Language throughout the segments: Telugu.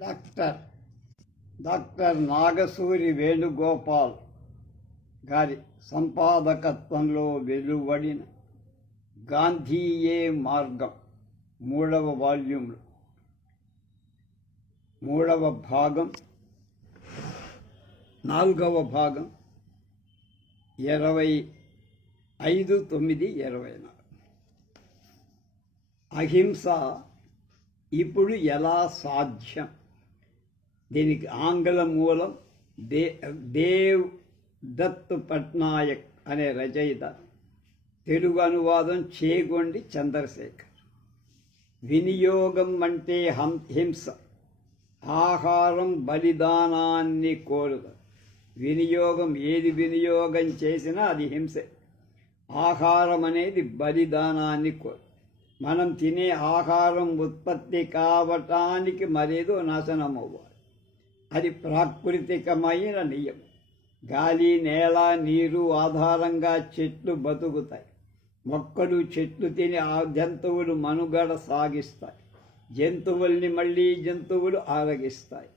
డాక్టర్ నాగసూరి వేణుగోపాల్ గారి సంపాదకత్వంలో వెలువడిన గాంధీయే మార్గం 3వ వాల్యూమ్లో 3వ భాగం 4వ భాగం 25/9/24 అహింస ఇప్పుడు ఎలా సాధ్యం? దీనికి ఆంగ్ల మూలం దేవ్ దత్ పట్నాయక్ అనే రచయిత, తెలుగు అనువాదం చేగొండి చంద్రశేఖర్. వినియోగం అంటే హింస. ఆహారం బలిదానాన్ని కోరుదు. వినియోగం ఏది వినియోగం చేసినా అది హింసే. ఆహారం అనేది బలిదానాన్ని కోరు. మనం తినే ఆహారం ఉత్పత్తి కావటానికి మరేదో నాశనం అవ్వాలి. అది ప్రాకృతికమైన నియమం. గాలి, నేల, నీరు ఆధారంగా చెట్లు బతుకుతాయి. మొక్కలు, చెట్లు తిని ఆ జంతువులు మనుగడ సాగిస్తాయి. జంతువుల్ని మళ్ళీ జంతువులు ఆరగిస్తాయి.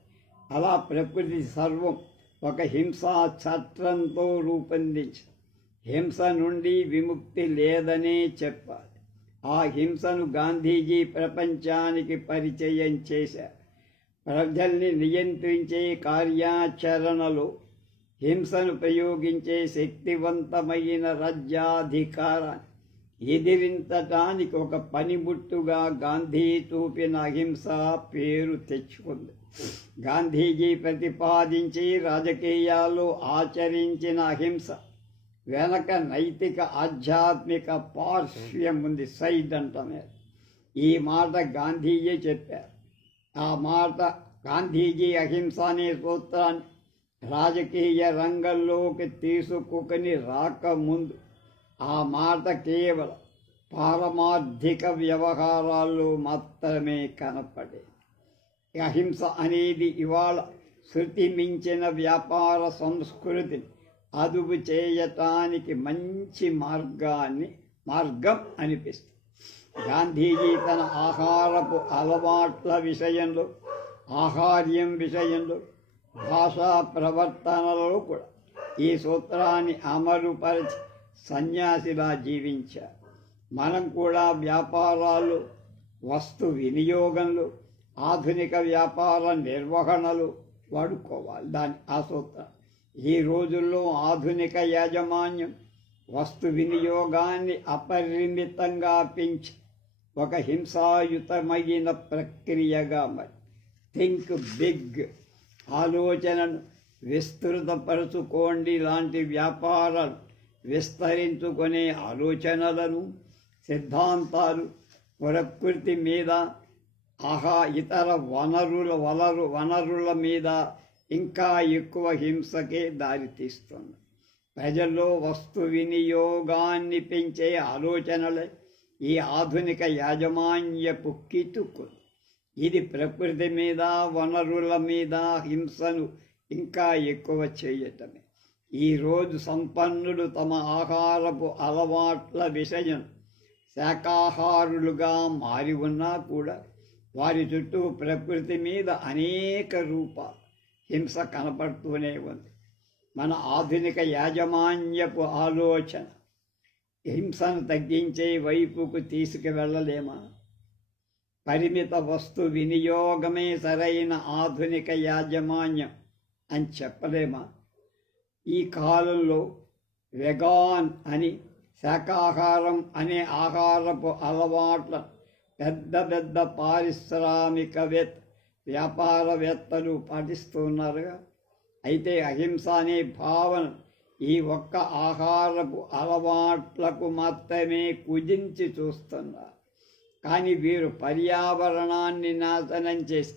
అలా ప్రకృతి సర్వం ఒక హింసా చట్రంతో రూపొందించి హింస నుండి విముక్తి లేదనే చెప్పాలి. ఆ హింసను గాంధీజీ ప్రపంచానికి పరిచయం చేశారు. ప్రజల్ని నియంత్రించే కార్యాచరణలో హింసను ప్రయోగించే శక్తివంతమైన రాజ్యాధికారాన్ని ఎదిరించటానికి ఒక పనిముట్టుగా గాంధీ చూపిన అహింస పేరు తెచ్చుకుంది. గాంధీజీ ప్రతిపాదించి రాజకీయాల్లో ఆచరించిన అహింస వెనక నైతిక ఆధ్యాత్మిక పార్శ్వం ఉంది. సైడ్ అంటమే. ఈ మాట గాంధీజీ చెప్పారు. ఆ మాట గాంధీజీ అహింస అనే సూత్రాన్ని రాజకీయ రంగంలోకి తీసుకుని రాకముందు ఆ మాట కేవలం పారమార్థిక వ్యవహారాల్లో మాత్రమే కనపడేది. అహింస అనేది ఇవాళ శృతి మించిన వ్యాపార సంస్కృతిని అదుపు చేయటానికి మంచి మార్గం అనిపిస్తుంది. గాంధీజీ తన ఆహారపు అలవాట్ల విషయంలో, ఆహార్యం విషయంలో, భాషా ప్రవర్తనలో కూడా ఈ సూత్రాన్ని అమలుపరిచి సన్యాసిలా జీవించారు. మనం కూడా వ్యాపారాలు, వస్తు వినియోగంలో, ఆధునిక వ్యాపార నిర్వహణలో వాడుకోవాలి ఆ సూత్రం. ఈ రోజుల్లో ఆధునిక యాజమాన్యం వస్తు వినియోగాన్ని అపరిమితంగా పెంచి ఒక హింసాయుతమైన ప్రక్రియగా థింక్ బిగ్, ఆలోచనను విస్తృతపరచుకోండి లాంటి వ్యాపారాలు విస్తరించుకునే ఆలోచనలను, సిద్ధాంతాలు ప్రకృతి మీద, ఇతర వనరుల మీద ఇంకా ఎక్కువ హింసకే దారితీస్తుంది. ప్రజల్లో వస్తు వినియోగాన్ని పెంచే ఆలోచనలే ఈ ఆధునిక యాజమాన్యపు కిటుకు. ఇది ప్రకృతి మీద, వనరుల మీద హింసను ఇంకా ఎక్కువ చేయటమే. ఈరోజు సంపన్నులు తమ ఆహారపు అలవాట్ల విషయం శాకాహారులుగా మారి ఉన్నా కూడా వారి చుట్టూ ప్రకృతి మీద అనేక రూపాలు హింస కనపడుతూనే ఉంది. మన ఆధునిక యాజమాన్యపు ఆలోచన హింసను తగ్గించే వైపుకు తీసుకువెళ్ళలేమా? పరిమిత వస్తు వినియోగమే సరైన ఆధునిక యాజమాన్యం అని చెప్పలేమా? ఈ కాలంలో వెగాన్ అని, శాకాహారం అనే ఆహారపు అలవాట్ల పెద్ద పారిశ్రామిక వ్యాపారవేత్తలు పాటిస్తున్నారుగా. అయితే అహింస అనే భావన ఈ ఒక్క ఆహారపు అలవాట్లకు మాత్రమే కుదించి చూస్తున్నారు. కానీ వీరు పర్యావరణాన్ని నాశనం చేసి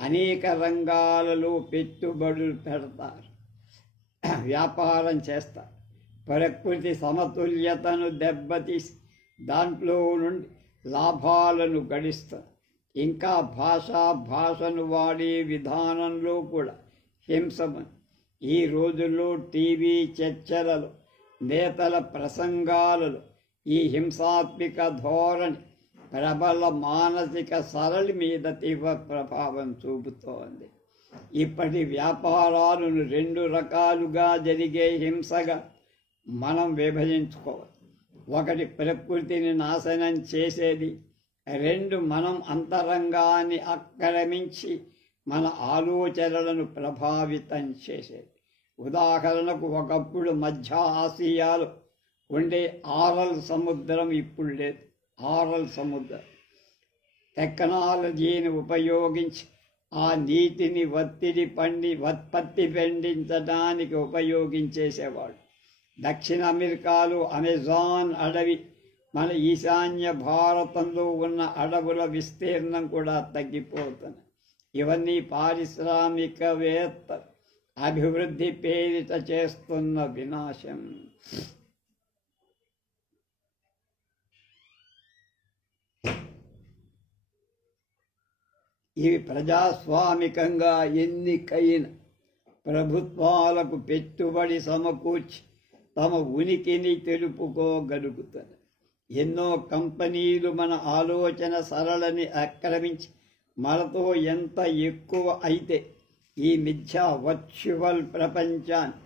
అనేక రంగాలలో పెట్టుబడులు పెడతారు, వ్యాపారం చేస్తారు. ప్రకృతి సమతుల్యతను దెబ్బతీసి దాంట్లో నుండి లాభాలను గడిస్తారు. ఇంకా భాషను వాడే విధానంలో కూడా హింసమని ఈ రోజుల్లో టీవీ చర్చలలో, నేతల ప్రసంగాలలో ఈ హింసాత్మక ధోరణి ప్రబల మానసిక సరళి మీద తీవ్ర ప్రభావం చూపుతోంది. ఇప్పటి వ్యాపారాలను 2 రకాలుగా జరిగే హింసగా మనం విభజించుకోవాలి. ఒకటి ప్రకృతిని నాశనం చేసేది, 2 మనం అంతరంగాన్ని ఆక్రమించి మన ఆలోచనలను ప్రభావితం చేసేది. ఉదాహరణకు, ఒకప్పుడు మధ్య ఆసియాలో ఉండే ఆరల్ సముద్రం ఇప్పుడు లేదు. ఆరల్ సముద్రం టెక్నాలజీని ఉపయోగించి ఆ నీటిని పత్తి పండించడానికి ఉపయోగించేసేవాడు. దక్షిణ అమెరికాలో అమెజాన్ అడవి, మన ఈశాన్య భారతంలో ఉన్న అడవుల విస్తీర్ణం కూడా తగ్గిపోతుంది. ఇవన్నీ పారిశ్రామికవేత్త అభివృద్ధి పేరిట చేస్తున్న వినాశం. ఇవి ప్రజాస్వామికంగా ఎన్నికైన ప్రభుత్వాలకు పెట్టుబడి సమకూర్చి తమ ఉనికిని తెలుపుకోగలుగుతారు. ఎన్నో కంపెనీలు మన ఆలోచన సరళని ఆక్రమించి మనతో ఎంత ఎక్కువ అయితే ఈ మిథ్యా వర్చువల్ ప్రపంచాన్ని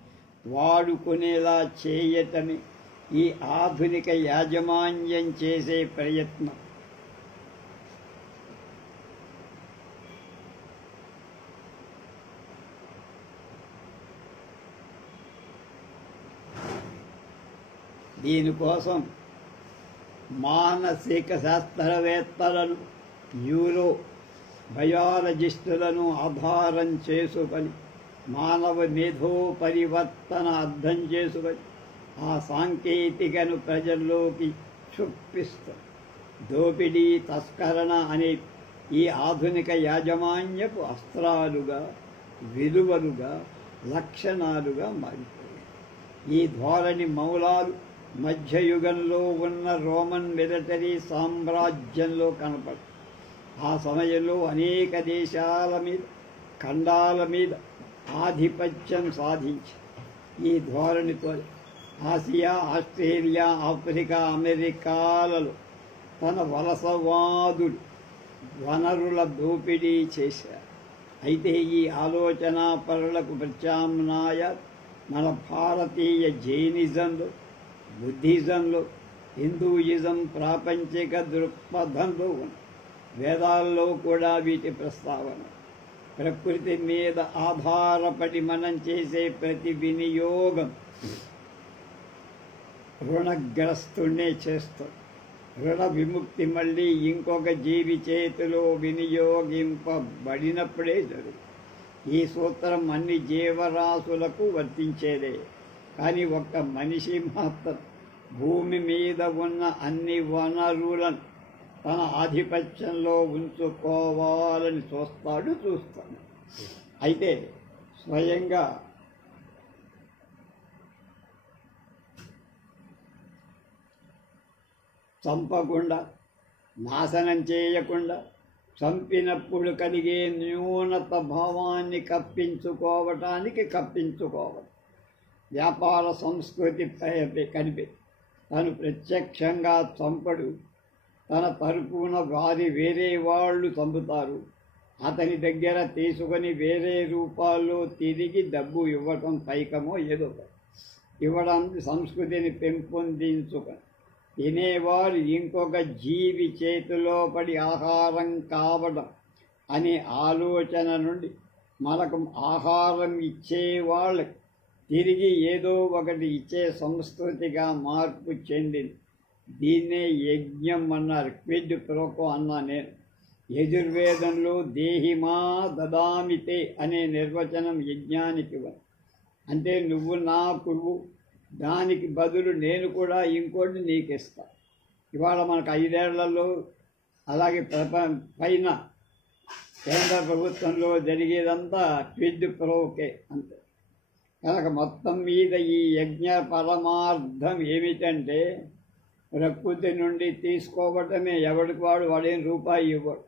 వాడుకునేలా చేయటమే ఈ ఆధునిక యాజమాన్యం చేసే ప్రయత్నం. దీనికోసం మానసిక శాస్త్రవేత్తలను, న్యూరో బయాలజిస్టులను ఆధారం చేసుకొని మానవ మేధో పరివర్తన అర్థం చేసుకొని ఆ సాంకేతికను ప్రజల్లోకి చొప్పిస్తారు. దోపిడీ, తస్కరణ అనే ఈ ఆధునిక యాజమాన్యపు అస్త్రాలుగా, విలువలుగా, లక్షణాలుగా మారిపోయాయి. ఈ ధోరణి మౌలాలు మధ్యయుగంలో ఉన్న రోమన్ మిలిటరీ సామ్రాజ్యంలో కనపడు. ఆ సమయంలో అనేక దేశాల మీద, ఖండాల మీద ఆధిపత్యం సాధించి ఈ ధోరణితో ఆసియా, ఆస్ట్రేలియా, ఆఫ్రికా, అమెరికాలలో తన వలసవాదులు వనరుల దోపిడీ చేశారు. అయితే ఈ ఆలోచనా పరులకు ప్రత్యామ్నాయ మన భారతీయ జైనిజంలో, బుద్ధిజంలో, హిందూయిజం ప్రాపంచిక దృక్పథంలో ఉంది. వేదాల్లో కూడా వీటి ప్రస్తావన. ప్రకృతి మీద ఆధారపడి మనం చేసే ప్రతి వినియోగం రుణగ్రస్తుణ్ణే చేస్తాం. రుణ విముక్తి మళ్ళీ ఇంకొక జీవి చేతిలో వినియోగింపబడినప్పుడే జరుగుతుంది. ఈ సూత్రం అన్ని జీవరాశులకు వర్తించేదే. కానీ ఒక్క మనిషి మాత్రం భూమి మీద ఉన్న అన్ని వనరులను తన ఆధిపత్యంలో ఉంచుకోవాలని చూస్తాడు. అయితే స్వయంగా చంపకుండా, నాశనం చేయకుండా, చంపినప్పుడు కలిగే న్యూనత భావాన్ని కప్పించుకోవడం వ్యాపార సంస్కృతి కలిపి తను ప్రత్యక్షంగా చంపడు. తన తరపున వేరే వాళ్ళు చంపుతారు. అతని దగ్గర తీసుకొని వేరే రూపాల్లో తిరిగి డబ్బు ఇవ్వటం, పైకమో ఏదో ఇవ్వడానికి సంస్కృతిని పెంపొందించుకొని తినేవాడు ఇంకొక జీవి చేతిలో పడి ఆహారం కావడం అనే ఆలోచన నుండి మనకు ఆహారం ఇచ్చేవాళ్ళకి తిరిగి ఏదో ఒకటి ఇచ్చే సంస్కృతిగా మార్పు చెందింది. దీన్నే యజ్ఞం అన్నారు. క్విడ్ ప్రోకో అన్నా నేను. యజుర్వేదంలో దేహిమా దదామితే అనే నిర్వచనం యజ్ఞానికి అంటే నువ్వు నాకు, దానికి బదులు నేను కూడా ఇంకోటి నీకు ఇస్తా. ఇవాళ మనకు 5 ఏళ్లలో అలాగే పైన కేంద్ర ప్రభుత్వంలో జరిగేదంతా క్విడ్ ప్రోకే అంతే. కనుక మొత్తం మీద ఈ యజ్ఞ పరమార్థం ఏమిటంటే ప్రకృతి నుండి తీసుకోవటమే. ఎవరికి వాడేం రూపాయి ఇవ్వడు,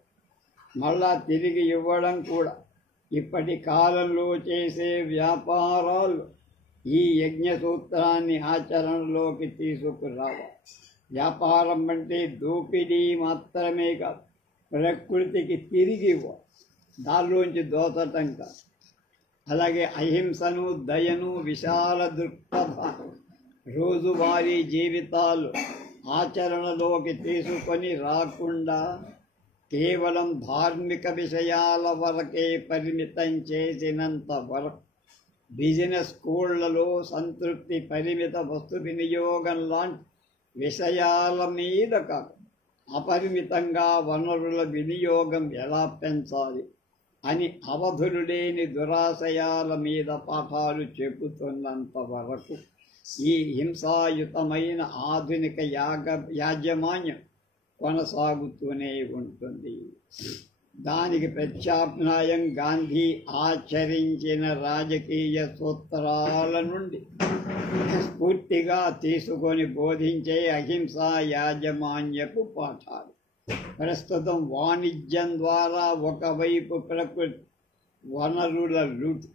మళ్ళా తిరిగి ఇవ్వడం కూడా. ఇప్పటి కాలంలో చేసే వ్యాపారాలు ఈ యజ్ఞ సూత్రాన్ని ఆచరణలోకి తీసుకురావాలి. వ్యాపారం అంటే దోపిడీ మాత్రమే కాదు, ప్రకృతికి తిరిగి ఇవ్వాలి, దానిలోంచి దోచటం కాదు. అలాగే అహింసను, దయను, విశాల దృక్పథాన్ని రోజువారీ జీవితాలు ఆచరణలోకి తీసుకొని రాకుండా కేవలం ధార్మిక విషయాల వరకే పరిమితం చేసినంత వరకు బిజినెస్ స్కూళ్లలో సంతృప్తి, పరిమిత వస్తు వినియోగం లాంటి విషయాల మీద కాదు, అపరిమితంగా వనరుల వినియోగం ఎలా పెంచాలి అని అవధులు లేని దురాశయాల మీద పాఠాలు చెబుతున్నంత వరకు ఈ హింసాయుతమైన ఆధునిక యాజమాన్యం కొనసాగుతూనే ఉంటుంది. దానికి ప్రత్యామ్నాయం గాంధీ ఆచరించిన రాజకీయ సూత్రాల నుండి స్ఫూర్తిగా తీసుకొని బోధించే అహింసా యాజమాన్యపు పాఠాలు. ప్రస్తుతం వాణిజ్యం ద్వారా ఒకవైపు ప్రకృతి వనరుల లూటు,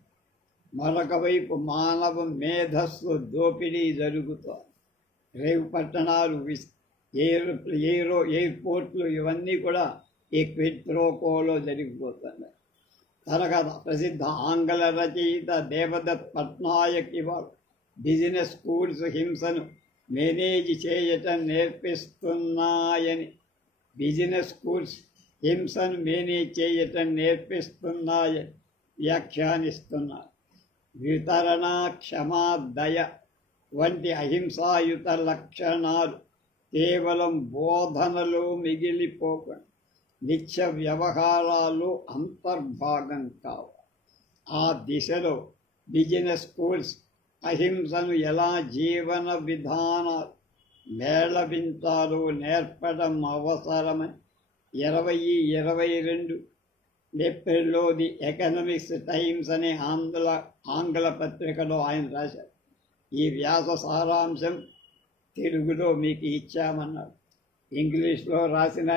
మరొక వైపు మానవ మేధస్సు దోపిడీ జరుగుతాయి. రేవు పట్టణాలు, ఎయిర్పోర్ట్లు ఇవన్నీ కూడా ఈ క్విడ్ ప్రో కోలో జరిగిపోతున్నాయి. తర్వాత ప్రసిద్ధ ఆంగ్ల రచయిత దేవదత్ పట్నాయక్ ఇవాళ బిజినెస్ స్కూల్స్ హింసను మేనేజ్ చేయటం నేర్పిస్తున్నాయని, బిజినెస్ స్కూల్స్ హింసను మేనేజ్ చేయటం నేర్పిస్తున్నాయని వ్యాఖ్యానిస్తున్నారు. వితరణ, క్షమా, దయ వంటి అహింసాయుత లక్షణాలు కేవలం బోధనలో మిగిలిపోకుండా నిత్య వ్యవహారాలు అంతర్భాగం కావాలి. ఆ దిశలో బిజినెస్ స్కూల్స్ అహింసను ఎలా జీవన విధానాలు మేళవించాలో నేర్పడం అవసరమని 2022 ఏప్రిల్లో ది ఎకనామిక్స్ టైమ్స్ అనే ఆంగ్ల పత్రికలో ఆయన రాశారు. ఈ వ్యాస సారాంశం తెలుగులో మీకు ఇచ్చామన్నారు. ఇంగ్లీష్లో రాసిన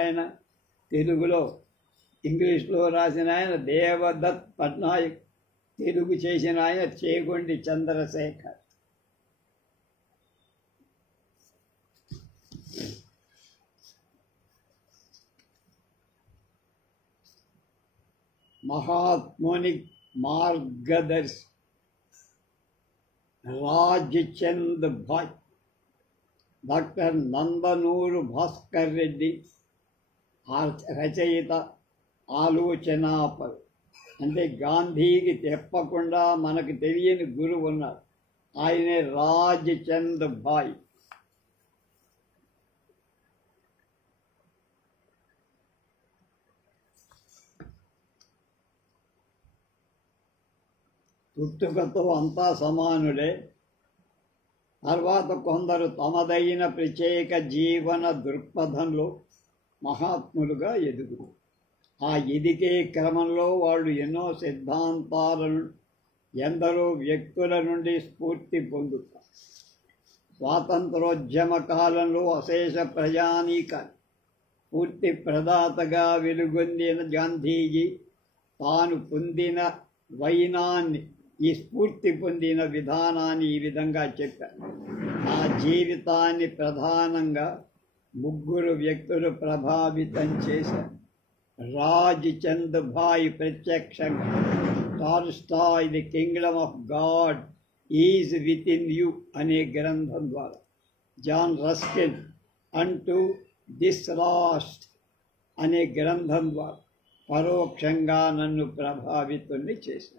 ఆయన దేవదత్ పట్నాయక్, తెలుగు చేసిన ఆయన చేగొండి చంద్రశేఖర్. మహాత్ముని మార్గదర్శి రాజ్చంద్ భాయ్, డాక్టర్ నందనూరు భాస్కర్ రెడ్డి రచయిత, ఆలోచనాపరు. అంటే గాంధీకి చెప్పకుండా మనకు తెలియని గురువు ఉన్నారు, ఆయనే రాజ్చంద్ భాయ్. పుట్టుకతో అంతా సమానులే. తర్వాత కొందరు తమదైన ప్రత్యేక జీవన దృక్పథంలో మహాత్ములుగా ఎదుగురు. ఆ ఎదిగే క్రమంలో వాళ్ళు ఎన్నో సిద్ధాంతాలను, ఎందరో వ్యక్తుల నుండి స్ఫూర్తి పొందుతారు. స్వాతంత్రోద్యమ కాలంలో అశేష ప్రజానీకాన్ని పూర్తి ప్రదాతగా వెలుగొందిన గాంధీజీ తాను పొందిన వైనాన్ని, ఈ స్ఫూర్తి పొందిన విధానాన్ని ఈ విధంగా చెప్పారు. నా జీవితాన్ని ప్రధానంగా 3 వ్యక్తులు ప్రభావితం చేశారు. రాజ్చంద్ భాయ్ ప్రత్యక్షంగా Tolstoy the Kingdom of God is with in you అనే గ్రంథం ద్వారా, జాన్ రస్కిన్ అంటూ దిస్ లాస్ట్ అనే గ్రంథం ద్వారా పరోక్షంగా నన్ను ప్రభావితుల్ని చేశారు.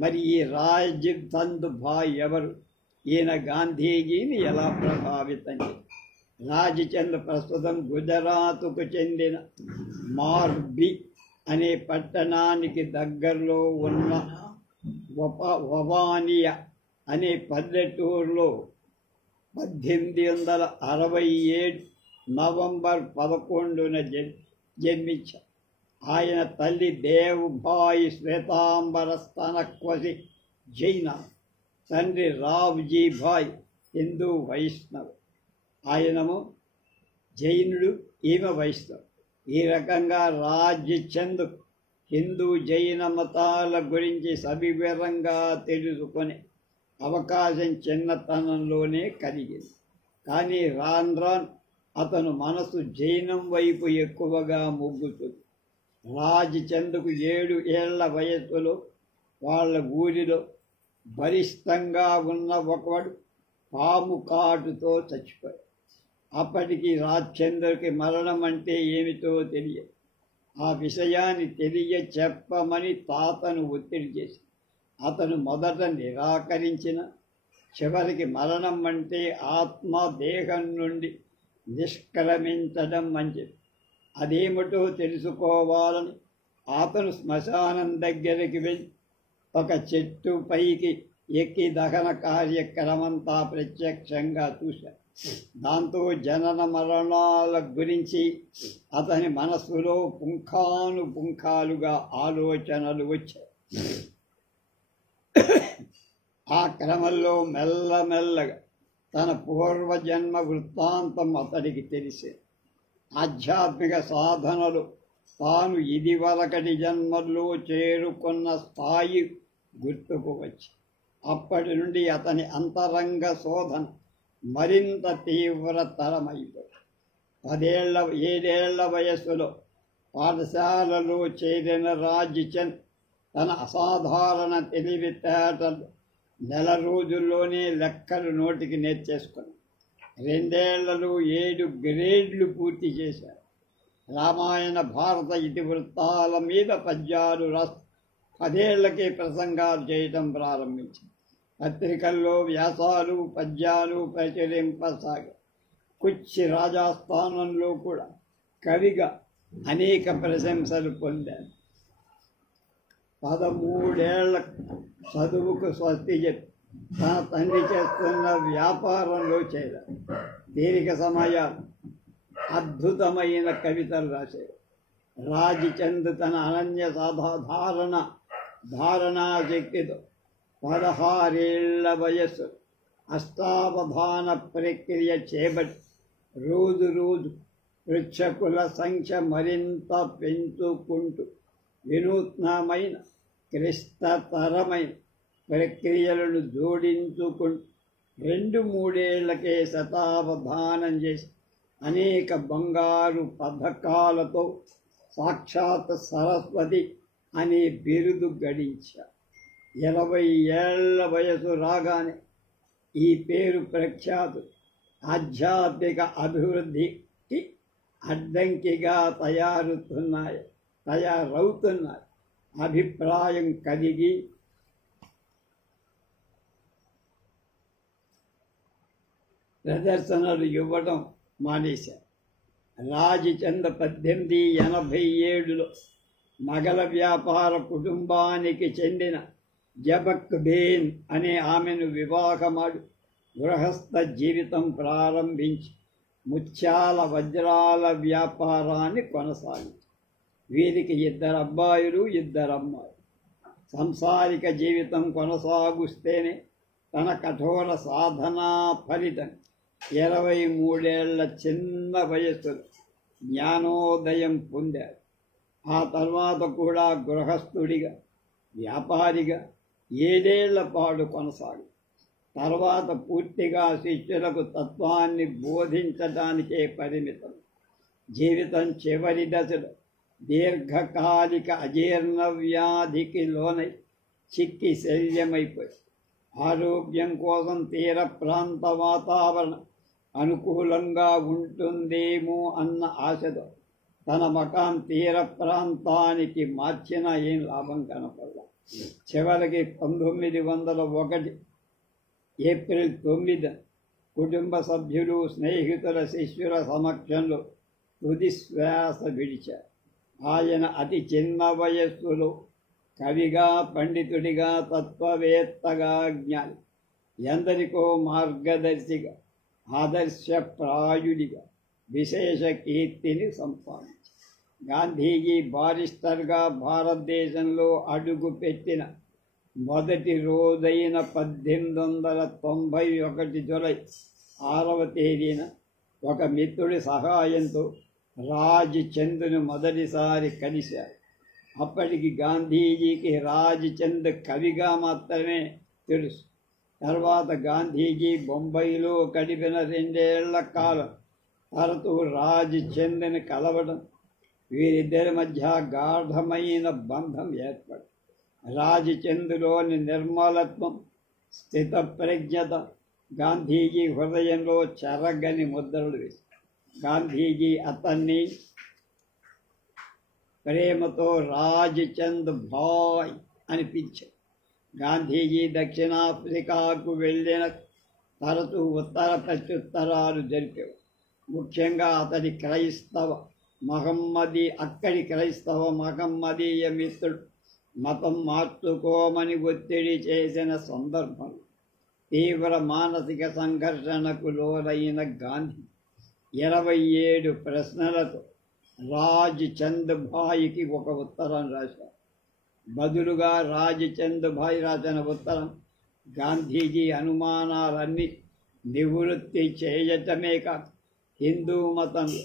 మరి ఈ రాజ్చంద్ భాయ్ ఎవరు? ఈయన గాంధీజీని ఎలా ప్రభావితం చేశారు? రాజ్చంద్ ప్రస్తుతం గుజరాత్కు చెందిన మార్బి అనే పట్టణానికి దగ్గరలో ఉన్న వవానియా అనే పల్లెటూరులో 1867 నవంబర్ 11న జన్మించారు. ఆయన తల్లి దేవ్భాయ్ శ్వేతాంబర స్తనక్వసి జైన, తండ్రి రావ్జీ భాయ్ హిందూ వైష్ణవ్. ఆయనము జైనుడు, ఈమె వైష్ణవ్. ఈ రకంగా రాజ్చంద్ హిందూ జైన మతాల గురించి సవివరంగా తెలుసుకునే అవకాశం చిన్నతనంలోనే కలిగింది. కానీ రాను రాను అతను మనసు జైనం వైపు ఎక్కువగా మొగ్గుతుంది. రాజ్చంద్కు 7 ఏళ్ల వయస్సులో వాళ్ళ ఊరిలో బలిష్టంగా ఉన్న ఒకడు పాము కాటుతో చచ్చిపోయాడు. అప్పటికి రాజ్చంద్రుకి మరణం అంటే ఏమిటో తెలియదు. ఆ విషయాన్ని చెప్పమని తాతను ఒత్తిడి చేసి అతను మొదట నిరాకరించిన చివరికి మరణం అంటే ఆత్మ దేహం నుండి నిష్క్రమించడం మంచిది, అదేమిటో తెలుసుకోవాలని అతను శ్మశానం దగ్గరికి వెళ్ళి ఒక చెట్టు పైకి ఎక్కి దహన కార్యక్రమంతా ప్రత్యక్షంగా చూశాడు. దాంతో జనన మరణాల గురించి అతని మనస్సులో పుంఖానుపుంఖాలుగా ఆలోచనలు వచ్చాయి. ఆ క్రమంలో మెల్లమెల్లగా తన పూర్వజన్మ వృత్తాంతం అతడికి తెలిసింది. ఆధ్యాత్మిక సాధనలు తాను ఇదివరకటి జన్మల్లో చేరుకున్న స్థాయి గుర్తుకు వచ్చి అప్పటి నుండి అతని అంతరంగ శోధన మరింత తీవ్రతరమైపోయింది. 7 ఏళ్ల వయస్సులో పాఠశాలలో చేరిన రాజ్చంద్ తన అసాధారణ తెలివితేటలు నెల రోజుల్లోనే లెక్కలు నోటికి నేర్చేసుకున్నాడు. 2 ఏళ్లలో 7 గ్రేడ్లు పూర్తి చేశారు. రామాయణ భారత ఇతివృత్తాల మీద పద్యాలు రాస్తూ 10 ఏళ్లకే ప్రసంగాలు చేయటం ప్రారంభించింది. పత్రికల్లో వ్యాసాలు పద్యాలు ప్రచురింపసాగాయి. కుచ్చి రాజస్థానంలో కూడా కవిగా అనేక ప్రశంసలు పొందారు. 13 ఏళ్ల చదువుకు స్వస్తి చెప్పి తన తండ్రి చేస్తున్న వ్యాపారంలో చేరారు. తీరిక సమయాలు అద్భుతమైన కవితలు రాశారు. రాజ్చంద్ తన అనన్య ధారణాశక్తితో 16 ఏళ్ల వయస్సు అష్టావధాన ప్రక్రియ చేపట్టి రోజు రోజు ప్రేక్షకుల సంఖ్య మరింత పెంచుకుంటూ వినూత్నమైన క్లిష్టతరమైన ప్రక్రియలను జోడించుకుంటూ 2-3 ఏళ్లకే శతావధానం చేసి అనేక బంగారు పథకాలతో సాక్షాత్ సరస్వతి అనే బిరుదు గడించారు. 20 ఏళ్ల వయసు రాగానే ఈ పేరు ప్రఖ్యాతు ఆధ్యాత్మిక అభివృద్ధికి అడ్డంకిగా తయారవుతున్నాయి అభిప్రాయం కలిగి ప్రదర్శనలు ఇవ్వడం మానేశారు. రాజ్చంద్ 1887లో నగల వ్యాపార కుటుంబానికి చెందిన జబక్ బేన్ అనే ఆమెను వివాహమాడి గృహస్థ జీవితం ప్రారంభించి ముత్యాల వజ్రాల వ్యాపారాన్ని కొనసాగించారు. వీరికి 2 అబ్బాయిలు 2 అమ్మాయిలు. సంసారిక జీవితం కొనసాగుస్తేనే తన కఠోర సాధనా ఫలితం 23 ఏళ్ల చిన్న వయస్సులో జ్ఞానోదయం పొందారు. ఆ తర్వాత కూడా గృహస్థుడిగా వ్యాపారిగా 7 ఏళ్ల పాటు కొనసాగి తర్వాత పూర్తిగా శిష్యులకు తత్వాన్ని బోధించడానికే పరిమితం. జీవితం చివరి దశలో దీర్ఘకాలిక అజీర్ణ వ్యాధికి లోనై చిక్కి శల్యమైపోయి ఆరోగ్యం కోసం తీర ప్రాంత వాతావరణం అనుకూలంగా ఉంటుందేమో అన్న ఆశతో తన మకాం తీర ప్రాంతానికి మార్చినా ఏం లాభం కనపడలా. చివరికి 1901 ఏప్రిల్ 9 కుటుంబ సభ్యులు స్నేహితుల శిష్యుల సమక్షంలో తుది శ్వాస విడిచారు. ఆయన అతి చిన్న వయస్సులో కవిగా పండితుడిగా తత్వవేత్తగా జ్ఞాని ఎందరికో మార్గదర్శిగా ఆదర్శప్రాయుడిగా విశేష కీర్తిని సంపాదించారు. గాంధీజీ బారిస్టర్గా భారతదేశంలో అడుగుపెట్టిన మొదటి రోజైన 1891 జూలై 6వ తేదీన ఒక మిత్రుడి సహాయంతో రాజ్చంద్ను మొదటిసారి కలిశారు. అప్పటికి గాంధీజీకి రాజ్చంద్ కవిగా మాత్రమే తెలుసు. తర్వాత గాంధీజీ బొంబాయిలో గడిపిన 2 ఏళ్ల కాలం తరచూ రాజ్చంద్ని కలవడం, వీరిద్దరి మధ్య గాఢమైన బంధం ఏర్పడి రాజ్చంద్లోని నిర్మలత్వం, స్థితప్రజ్ఞత గాంధీజీ హృదయంలో చెరగని ముద్రలు వేసి గాంధీజీ అతన్ని ప్రేమతో రాజ్చంద్ భాయ్ అని పిలిచారు. గాంధీజీ దక్షిణాఫ్రికాకు వెళ్ళిన తరచూ ఉత్తర ప్రత్యుత్తరాలు జరిపేవారు. ముఖ్యంగా అక్కడి క్రైస్తవ మహమ్మదీయ మిత్రుడు మతం మార్చుకోమని ఒత్తిడి చేసిన సందర్భం తీవ్ర మానసిక సంఘర్షణకు లోనైన గాంధీ 27 ప్రశ్నలతో రాజ్చంద్ భాయ్కి ఒక ఉత్తరం రాశారు. బదులుగా రాజ్చంద్ భాయ్ రాసిన ఉత్తరం గాంధీజీ అనుమానాలన్నీ నివృత్తి చేయటమే కాక హిందూ మతంలో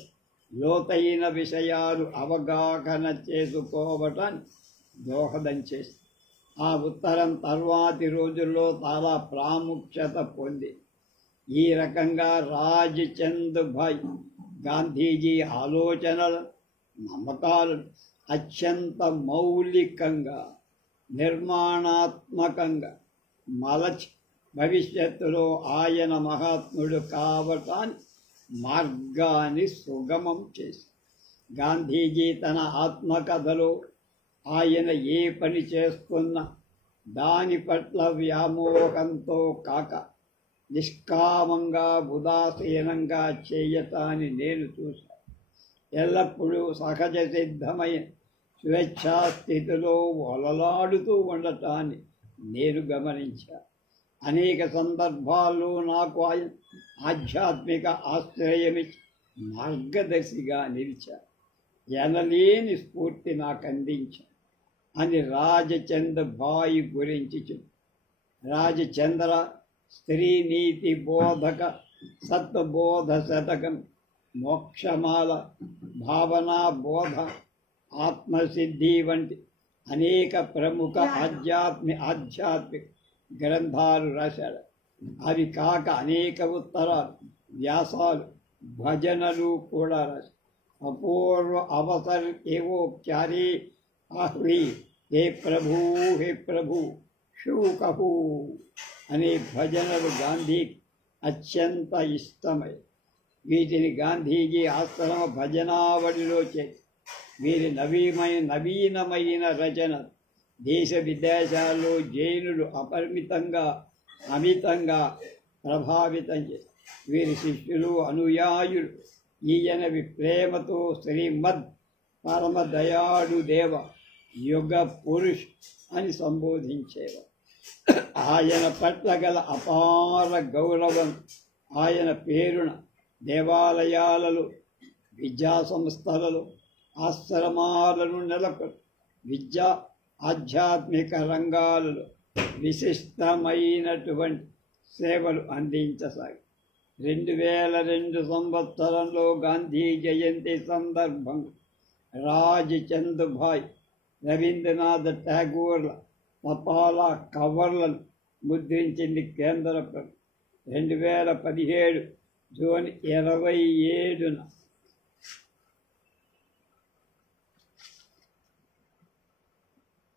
లోతైన విషయాలు అవగాహన చేసుకోవటానికి దోహదం చేసింది. ఆ ఉత్తరం తర్వాతి రోజుల్లో చాలా ప్రాముఖ్యత పొంది. ఈ రకంగా రాజ్చంద్ భాయ్ గాంధీజీ ఆలోచనలు, నమ్మకాలను అత్యంత మౌలికంగా, నిర్మాణాత్మకంగా మలచి భవిష్యత్తులో ఆయన మహాత్ముడు కావటానికి మార్గాన్ని సుగమం చేసి గాంధీజీ తన ఆత్మకథలో ఆయన ఏ పని చేస్తున్నా దాని పట్ల వ్యామోహంతో కాక నిష్కామంగా ఉదాసీనంగా చేయటాన్ని నేను చూశాను. ఎల్లప్పుడూ సహజ సిద్ధమైన స్వేచ్ఛాస్థితిలో వలలాడుతూ ఉండటాన్ని నేను గమనించాను. అనేక సందర్భాల్లో నాకు ఆయన ఆధ్యాత్మిక ఆశ్రయమిచ్చి మార్గదర్శిగా నిలిచారు. ఎనలేని స్ఫూర్తి నాకు అందించారు అని రాజ్చంద్ భాయ్ గురించి చెప్పు. రాజ్చంద్ర స్త్రీ నీతి బోధక, సత్వబోధ శతకం, మోక్షమాల, భావనా బోధ, ఆత్మసిద్ధి వంటి అనేక ప్రముఖ ఆధ్యాత్మిక గ్రంథాలు రాశాడు. అవి కాక అనేక ఉత్తరాలు, వ్యాసాలు, భజనలు కూడా రాశాడు. అపూర్వ అవసర్ ఏవో ప్యారే ఆహ్వి, హే ప్రభు హే ప్రభు షూ కహూ అనే భజనలు గాంధీకి అత్యంత ఇష్టమై వీటిని గాంధీజీ ఆశ్రమ భజనావళిలో చేసి వీరి నవీనమైన రచన దేశ విదేశాల్లో జైనులు అమితంగా ప్రభావితం చేసి వీరి శిష్యులు అనుయాయులు ఈయనవి ప్రేమతో శ్రీమద్ పరమదయాడు దేవ యుగ పురుష్ అని సంబోధించేవారు. ఆయన పట్ల గల అపార గౌరవం ఆయన పేరున దేవాలయాలలో, విద్యా సంస్థలలో, ఆశ్రమాలను నెలకొల్పి విద్యా ఆధ్యాత్మిక రంగాలలో విశిష్టమైనటువంటి సేవలు అందించసాగి 2002 సంవత్సరంలో గాంధీ జయంతి సందర్భంగా రాజ్చంద్ భాయ్ రవీంద్రనాథ్ ఠాగూర్ల తపాలా కవర్లను ముద్రించింది కేంద్ర ప్రభుత్వం. 2017 జూన్ 27న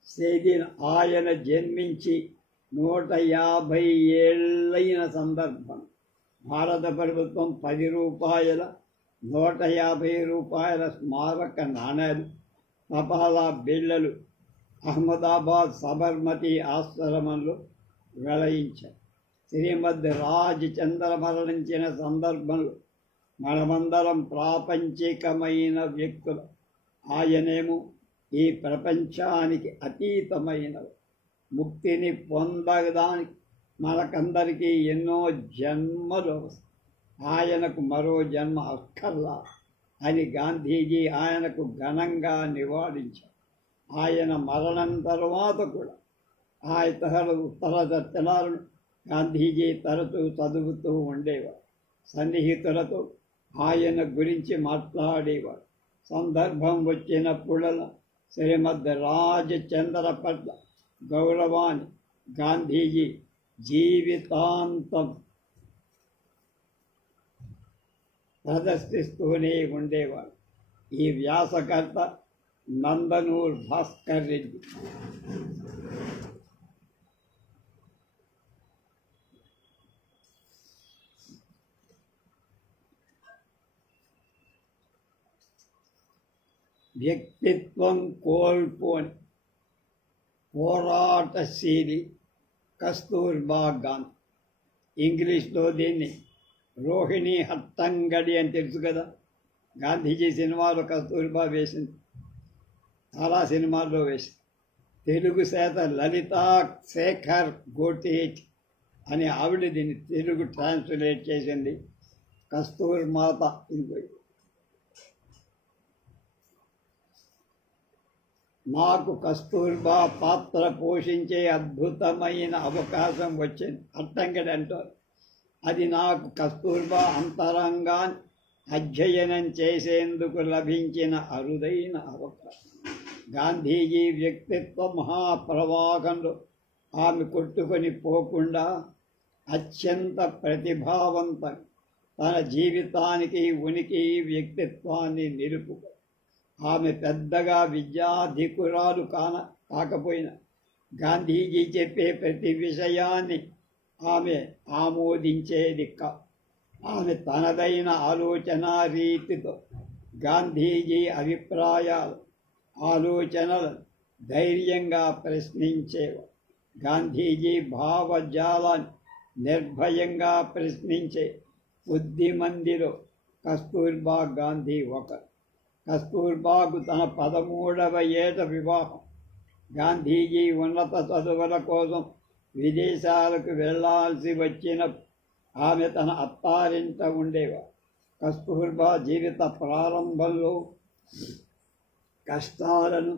తేదీన ఆయన జన్మించి 150 ఏళ్ళైన సందర్భం భారత ప్రభుత్వం 10 రూపాయల, 150 రూపాయల స్మారక నాణేలు, తపాలా బిళ్ళలు అహ్మదాబాద్ సబర్మతి ఆశ్రమంలో వెలయించారు. శ్రీమద్ రాజ్చంద్ర మరణించిన సందర్భంలో మనమందరం ప్రాపంచికమైన వ్యక్తులు, ఆయనేమో ఈ ప్రపంచానికి అతీతమైనవి. ముక్తిని పొందడానికి మనకందరికీ ఎన్నో జన్మలు వస్తాయి. ఆయనకు మరో జన్మ అక్కర్లా అని గాంధీజీ ఆయనకు ఘనంగా నివాళించారు. ఆయన మరణం తర్వాత కూడా ఆయన ఉత్తర దర్శనాలను గాంధీజీ తరచూ చదువుతూ ఉండేవారు. సన్నిహితులతో ఆయన గురించి మాట్లాడేవారు. సందర్భం వచ్చినప్పుడల్లా శ్రీమద్ రాజ్చంద్ర పట్ల గౌరవాన్ని గాంధీజీ జీవితాంతం ప్రదర్శిస్తూనే ఉండేవాడు. ఈ వ్యాసకర్త నందనూర్ భాస్కర్ రెడ్డి. వ్యక్తిత్వం కోల్పోని పోరాటశీలి కస్తూర్బా గాంధీ. ఇంగ్లీష్లో దీన్ని రోహిణి హట్టంగడి అని తెలుసు కదా. గాంధీజీ సినిమాలో కస్తూర్బా వేసింది, చాలా సినిమాల్లో వేసింది. తెలుగు చేత లలితా శేఖర్ గోటేట్ అని ఆవిడ దీన్ని తెలుగు ట్రాన్స్లేట్ చేసింది. కస్తూర్మాత. నాకు కస్తూర్బా పాత్ర పోషించే అద్భుతమైన అవకాశం వచ్చింది. అట్టంగడి అంటారు. అది నాకు కస్తూర్బా అంతరంగాన్ని అధ్యయనం చేసేందుకు లభించిన అరుదైన అవకాశం. గాంధీజీ వ్యక్తిత్వ మహాప్రవాహంలో ఆమె కొట్టుకొని పోకుండా అత్యంత ప్రతిభావంతం తన జీవితానికి ఉనికి వ్యక్తిత్వాన్ని నిలుపుకో. ఆమె పెద్దగా విద్యాధికురాలు కాకపోయినా గాంధీజీ చెప్పే ప్రతి విషయాన్ని ఆమె ఆమోదించేది ఆమె తనదైన ఆలోచన రీతితో గాంధీజీ అభిప్రాయాలు, ఆలోచనలను ధైర్యంగా ప్రశ్నించేవారు. గాంధీజీ భావజాలాన్ని నిర్భయంగా ప్రశ్నించే బుద్ధిమందిలో కస్తూర్బా గాంధీ ఒకరు. కస్తూర్బాకు తన 13వ ఏట వివాహం. గాంధీజీ ఉన్నత చదువుల కోసం విదేశాలకు వెళ్లాల్సి వచ్చిన ఆమె తన అత్తారింట ఉండేవారు. కస్తూర్బా జీవిత ప్రారంభంలో కష్టాలను,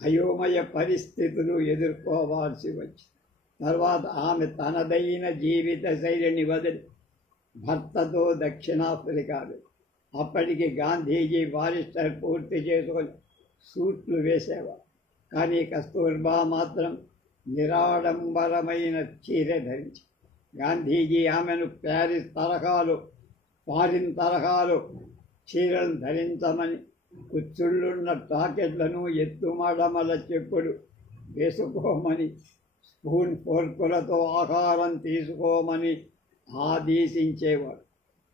అయోమయ పరిస్థితులు ఎదుర్కోవాల్సి వచ్చింది. తర్వాత ఆమె తనదైన జీవిత శైలిని వదిలి భర్తతో దక్షిణాఫ్రికా వెళ్ళింది. అప్పటికి గాంధీజీ బారిస్టర్ పూర్తి చేసుకొని సూట్లు వేసేవారు. కానీ కస్తూర్బా మాత్రం నిరాడంబరమైన చీర ధరించి. గాంధీజీ ఆమెను ఫారిన్ తరహాలో చీరలు ధరించమని, కుచ్చుళ్ళున్న టాకెట్లను, ఎత్తుమడమల చెప్పులు వేసుకోమని, స్పూన్ ఫోర్కులతో ఆహారం తీసుకోమని ఆదేశించేవాడు.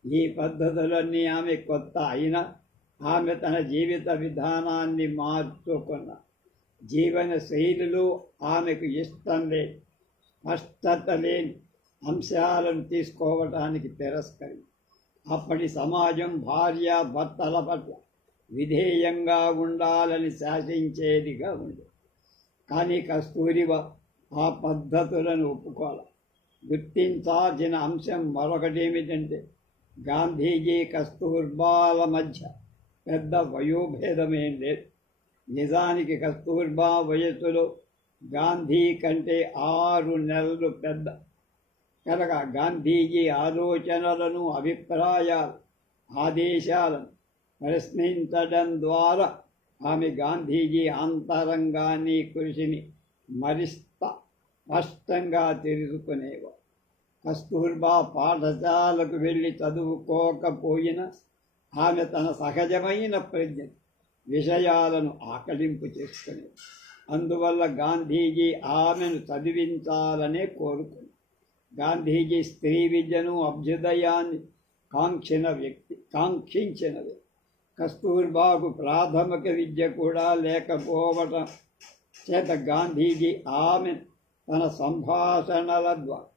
ఈ పద్ధతులన్నీ ఆమె కొత్త అయినా ఆమె తన జీవిత విధానాన్ని మార్చుకున్న. జీవన శైలిలో ఆమెకు ఇష్టం లేని, స్పష్టత లేని అంశాలను తీసుకోవటానికి తిరస్కరించింది. అప్పటి సమాజం భార్య భర్తల పట్ల విధేయంగా ఉండాలని శాసించేదిగా ఉంది. కానీ కస్తూరిబా ఆ పద్ధతులను ఒప్పుకోవాలి. గుర్తించాల్సిన అంశం మరొకటేమిటంటే గాంధీజీ కస్తూర్బాల మధ్య పెద్ద వయోభేదమేం లేదు. నిజానికి కస్తూర్బా వయస్సులో గాంధీ కంటే 6 నెలలు పెద్ద కనుక గాంధీజీ ఆలోచనలను, అభిప్రాయాలు, ఆదేశాలను ప్రశ్నించడం ద్వారా ఆమె గాంధీజీ అంతరంగాన్ని, కృషిని మరింత స్పష్టంగా తెలుసుకునేవారు. కస్తూర్బా పాఠశాలకు వెళ్ళి చదువుకోకపోయినా ఆమె తన సహజమైన ప్రజ్ఞ విషయాలను ఆకలింపు చేసుకునేది. అందువల్ల గాంధీజీ ఆమెను చదివించాలనే కోరుకుంది. గాంధీజీ స్త్రీ విద్యను, అభ్యుదయాన్ని కాంక్షించినది. కస్తూర్బాకు ప్రాథమిక విద్య కూడా లేకపోవటం చేత గాంధీజీ ఆమె తన సంభాషణల ద్వారా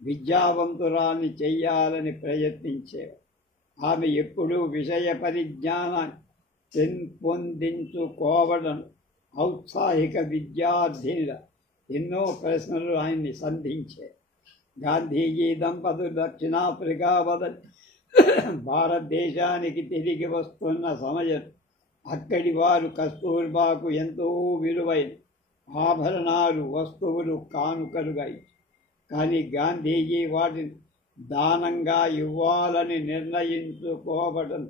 విద్యావంతురాన్ని చెయ్యాలని ప్రయత్నించేవారు. ఆమె ఎప్పుడూ విషయ పరిజ్ఞానాన్ని పెంపొందించుకోవడం, ఔత్సాహిక విద్యార్థినిల ఎన్నో ప్రశ్నలు ఆయన్ని సంధించాయి. గాంధీజీ దంపతులు దక్షిణాఫ్రికా వదిలి భారతదేశానికి తిరిగి వస్తున్న సమయం అక్కడి వారు కస్తూర్బాకు ఎంతో విలువైన ఆభరణాలు, వస్తువులు కానుకలుగా ఇచ్చారు. కానీ గాంధీజీ వాటిని దానంగా ఇవ్వాలని నిర్ణయించుకోవడం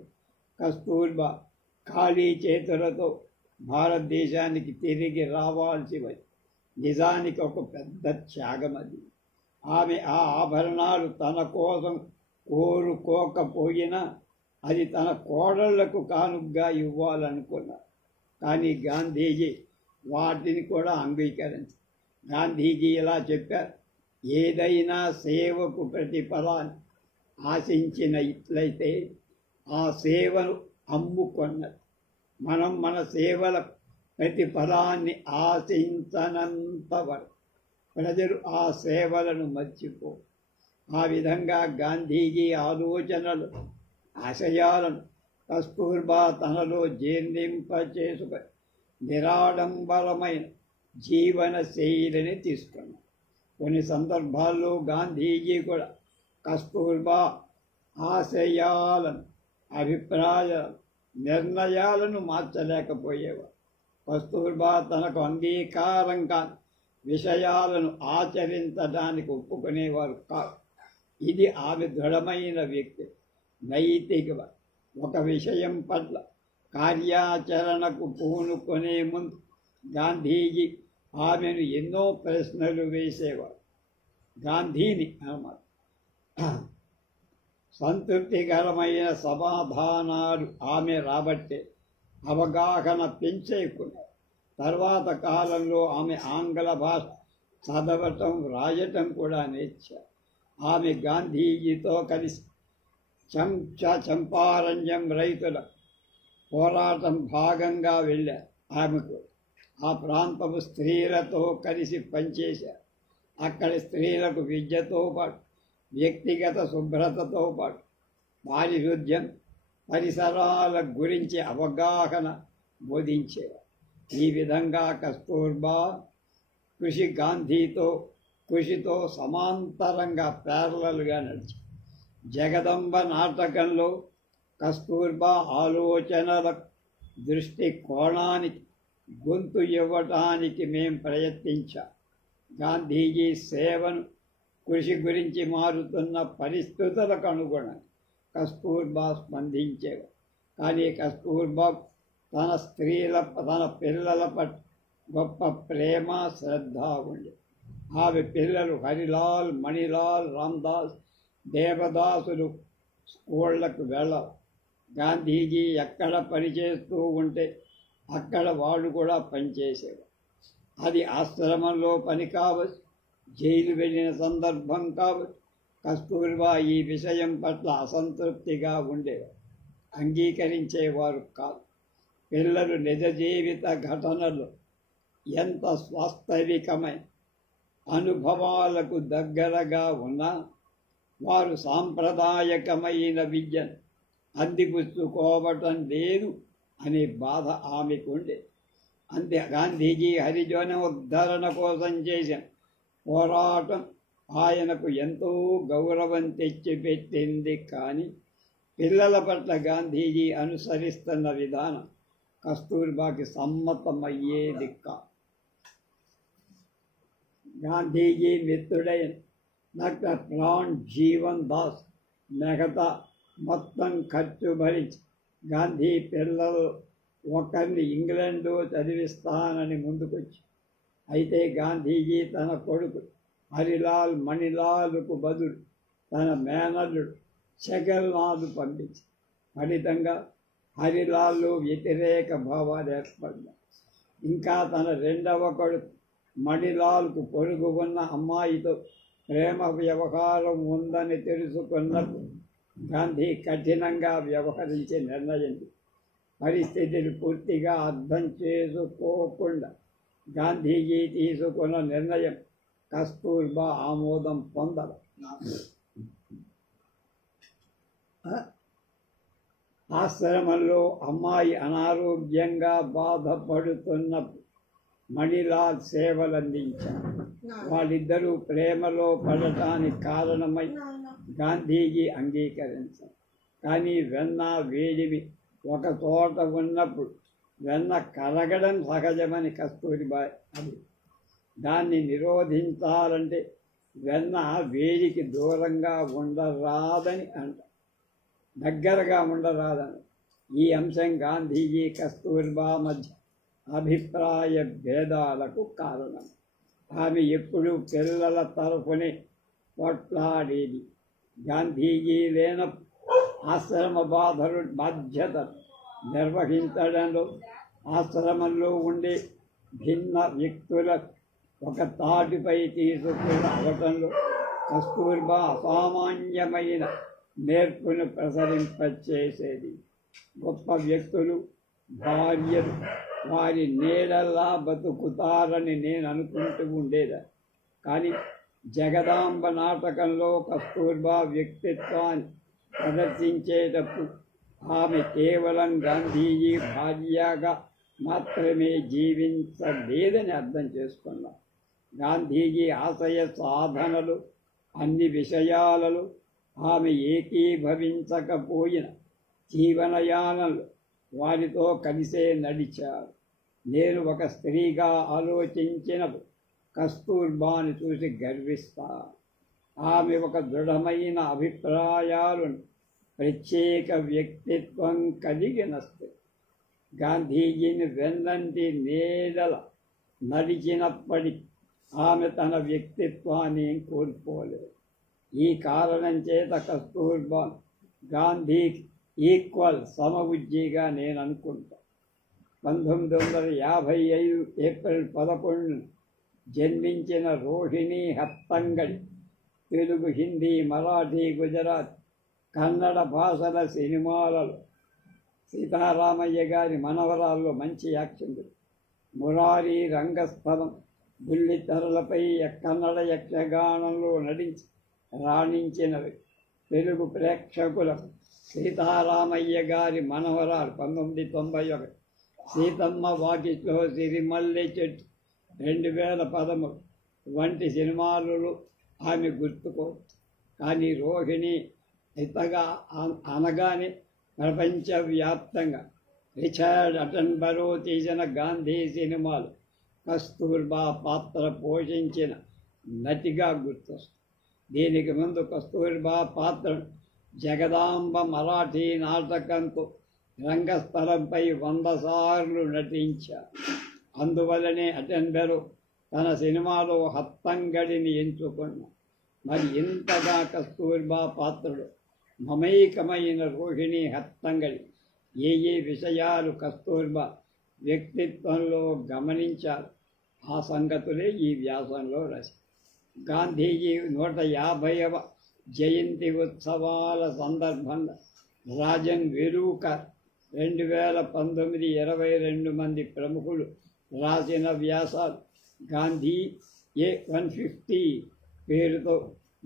కస్తూర్బా ఖాళీ చేతులతో భారతదేశానికి తిరిగి రావాల్సి వచ్చింది. నిజానికి ఒక పెద్ద త్యాగం అది. ఆమె ఆ ఆభరణాలు తన కోసం కోరుకోకపోయినా అది తన కోడళ్లకు కానుగ్గా ఇవ్వాలనుకున్నారు. కానీ గాంధీజీ వాటిని కూడా అంగీకరించారు. గాంధీజీ ఇలా చెప్పారు, ఏదైనా సేవకు ప్రతిఫలాన్ని ఆశించినట్లయితే ఆ సేవను అమ్ముకున్నది. మనం మన సేవల ప్రతిఫలాన్ని ఆశించనంత వరకు ప్రజలు ఆ సేవలను మర్చిపో. ఆ విధంగా గాంధీజీ ఆలోచనలు, ఆశయాలను కస్తూర్బా తనలో జీర్ణింపచేసుకొని నిరాడంబరమైన జీవన శైలిని తీసుకున్నాడు. కొన్ని సందర్భాల్లో గాంధీజీ కూడా కస్తూర్బా ఆశయాలను, అభిప్రాయాలను, నిర్ణయాలను మార్చలేకపోయేవారు. కస్తూర్బా తనకు అంగీకారం కాని విషయాలను ఆచరించడానికి ఒప్పుకునేవారు కాదు. ఇది ఆమె దృఢమైన వ్యక్తి నైతిక. ఒక విషయం పట్ల కార్యాచరణకు పూనుకునే ముందు గాంధీజీ ఆమెను ఎన్నో ప్రశ్నలు వేసేవారు. గాంధీని అన్నమాట సంతృప్తికరమైన సమాధానాలు ఆమె రాబట్టే అవగాహన పెంచేకున్నారు. తర్వాత కాలంలో ఆమె ఆంగ్ల భాష చదవటం, రాయటం కూడా నేర్చారు. ఆమె గాంధీజీతో కలిసి చంపారణ్యం రైతుల పోరాటం భాగంగా వెళ్ళారు. ఆమెకు ఆ ప్రాంతపు స్త్రీలతో కలిసి పనిచేశారు. అక్కడి స్త్రీలకు విద్యతో పాటు వ్యక్తిగత శుభ్రతతో పాటు పారిశుద్ధ్యం, పరిసరాల గురించి అవగాహన బోధించేవారు. ఈ విధంగా కస్తూర్బా కృషితో సమాంతరంగా ప్యారలల్గా నడిచి జగదంబ నాటకంలో కస్తూర్బా ఆలోచనల దృష్టి కోణానికి గొంతు ఇవ్వటానికి మేం ప్రయత్నించాం. గాంధీజీ సేవను, కృషి గురించి మారుతున్న పరిస్థితులకు అనుగుణంగా కస్తూర్బా స్పందించేవారు. కానీ కస్తూర్బా తన పిల్లల పట్ల గొప్ప ప్రేమ, శ్రద్ధ ఉండే. ఆమె పిల్లలు హరిలాల్, మణిలాల్, రామ్దాస్, దేవదాసులు స్కూళ్లకు వెళ్ళరు. గాంధీజీ ఎక్కడ పనిచేస్తూ ఉంటే అక్కడ వాళ్ళు కూడా పనిచేసేవారు. అది ఆశ్రమంలో పని కావచ్చు, జైలు వెళ్ళిన సందర్భం కావచ్చు. కస్తూర్బా ఈ విషయం పట్ల అసంతృప్తిగా ఉండేవారు, అంగీకరించేవారు కాదు. పిల్లలు నిజ జీవిత ఘటనలు ఎంత వాస్తవికమైన అనుభవాలకు దగ్గరగా ఉన్నా వారు సాంప్రదాయకమైన విద్యను అందిపుచ్చుకోవటం లేదు అనే బాధ ఆమెకుండే. అంతే గాంధీజీ హరిజన ఉద్ధరణ కోసం చేసిన పోరాటం ఆయనకు ఎంతో గౌరవం తెచ్చిపెట్టింది. కానీ పిల్లల పట్ల గాంధీజీ అనుసరిస్తున్న విధానం కస్తూర్బాకి సమ్మతమయ్యేది కాదు. గాంధీజీ మిత్రుడైన డాక్టర్ ప్రాణ్ జీవన్ దాస్ మిగతా మొత్తం ఖర్చు భరించి గాంధీ పిల్లలు ఒకరిని ఇంగ్లాండ్లో చదివిస్తానని ముందుకొచ్చి, అయితే గాంధీజీ తన కొడుకు హరిలాల్, మణిలాల్కు బదులు తన మేనల్లుడు శగల్నాథ్ పంపించి ఫలితంగా హరిలాల్లో వ్యతిరేక భావాలు ఏర్పడ్డాయి. ఇంకా తన రెండవ కొడుకు మణిలాల్కు పొరుగు ఉన్న అమ్మాయితో ప్రేమ వ్యవహారం ఉందని తెలుసుకున్నప్పుడు గాంధీ కఠినంగా వ్యవహరించే నిర్ణయం. పరిస్థితిని పూర్తిగా అర్థం చేసుకోకుండా గాంధీజీ తీసుకున్న నిర్ణయం కస్తూర్బా ఆమోదం పొందదు. ఆశ్రమంలో అమ్మాయి అనారోగ్యంగా బాధపడుతున్నప్పుడు మణిలాల్ సేవలందించారు. వాళ్ళిద్దరూ ప్రేమలో పడటానికి కారణమై గాంధీజీ అంగీకరించారు. కానీ వెన్న వేడివి ఒక చోట ఉన్నప్పుడు వెన్న కరగడం సహజమని కస్తూరిబా అది. దాన్ని నిరోధించాలంటే వెన్న వేడికి దూరంగా ఉండరాదని దగ్గరగా ఉండరాదని. ఈ అంశం గాంధీజీ కస్తూర్బా మధ్య అభిప్రాయ భేదాలకు కారణం. ఆమె ఎప్పుడూ పిల్లల తరఫునే పోట్లాడేది. గాంధీజీ లేనప్పుడు ఆశ్రమ బాధ్యత నిర్వహించడంలో ఆశ్రమంలో ఉండే భిన్న వ్యక్తుల ఒక తాటిపై తీసుకురావటంలో కస్తూర్బా అసామాన్యమైన నేర్పును ప్రసరింపచేసేది. గొప్ప వ్యక్తులు భార్యలు వారి నీడల్లా బతుకుతారని నేను అనుకుంటూ ఉండేదా. కానీ జగదాంబ నాటకంలో కస్తూర్బా వ్యక్తిత్వాన్ని ప్రదర్శించేటప్పుడు ఆమె కేవలం గాంధీజీ భార్యగా మాత్రమే జీవించలేదని అర్థం చేసుకున్నాం. గాంధీజీ ఆశయ సాధనలు అన్ని విషయాలలో ఆమె ఏకీభవించకపోయిన జీవనయానంలో వారితో కలిసే నడిచారు. నేను ఒక స్త్రీగా ఆలోచించినప్పుడు కస్తూర్బాను చూసి గర్విస్తాను. ఆమె ఒక దృఢమైన అభిప్రాయాలను ప్రత్యేక వ్యక్తిత్వం కలిగిన స్త్రీ. గాంధీజీని వెన్నంటి నీడల నడిచినప్పటికీ ఆమె తన వ్యక్తిత్వాన్ని కోల్పోలేదు. ఈ కారణం చేత కస్తూర్బా గాంధీకి ఈక్వల్ సమబుద్ధిగా నేను అనుకుంటా. 1955 ఏప్రిల్ 11 జన్మించిన రోహిణి హత్తంగడి తెలుగు, హిందీ, మరాఠీ, గుజరాత్, కన్నడ భాషల సినిమాలలో సీతారామయ్య గారి మనవరాల్లో మంచి యాక్షన్. మురారి రంగస్థలం, బుల్లితెరలపై కన్నడ యక్షగానంలో నటించి రాణించినవి. తెలుగు ప్రేక్షకులకు సీతారామయ్య గారి మనవరాలు 1991, సీతమ్మ వాకిట్లో సిరిమల్లె చెట్టు 2013 వంటి సినిమాలలో ఆమె గుర్తుకో. కానీ రోహిణి ఇంతగా అనగానే ప్రపంచవ్యాప్తంగా రిచర్డ్ అటన్బరో తీసిన గాంధీ సినిమాలు కస్తూర్బా పాత్ర పోషించిన నటిగా గుర్తొస్తుంది. దీనికి ముందు కస్తూర్బా పాత్ర జగదాంబ మరాఠీ నాటకంతో రంగస్థలంపై 100 సార్లు నటించారు. అందువల్లనే అటన్బరో తన సినిమాలో హత్తంగడిని ఎంచుకున్నాడు. మరి ఇంతగా కస్తూర్బా పాత్రలో మమైకమైన రోహిణి హత్తంగడి ఏ విషయాలు కస్తూర్బా వ్యక్తిత్వంలో గమనించారు ఆ సంగతులే ఈ వ్యాసంలో రాశారు. గాంధీజీ 150వ జయంతి ఉత్సవాల సందర్భంగా రాజన్ వెలూకర్ 2019 22 మంది ప్రముఖులు రాసిన వ్యాసాలు గాంధీ A150 పేరుతో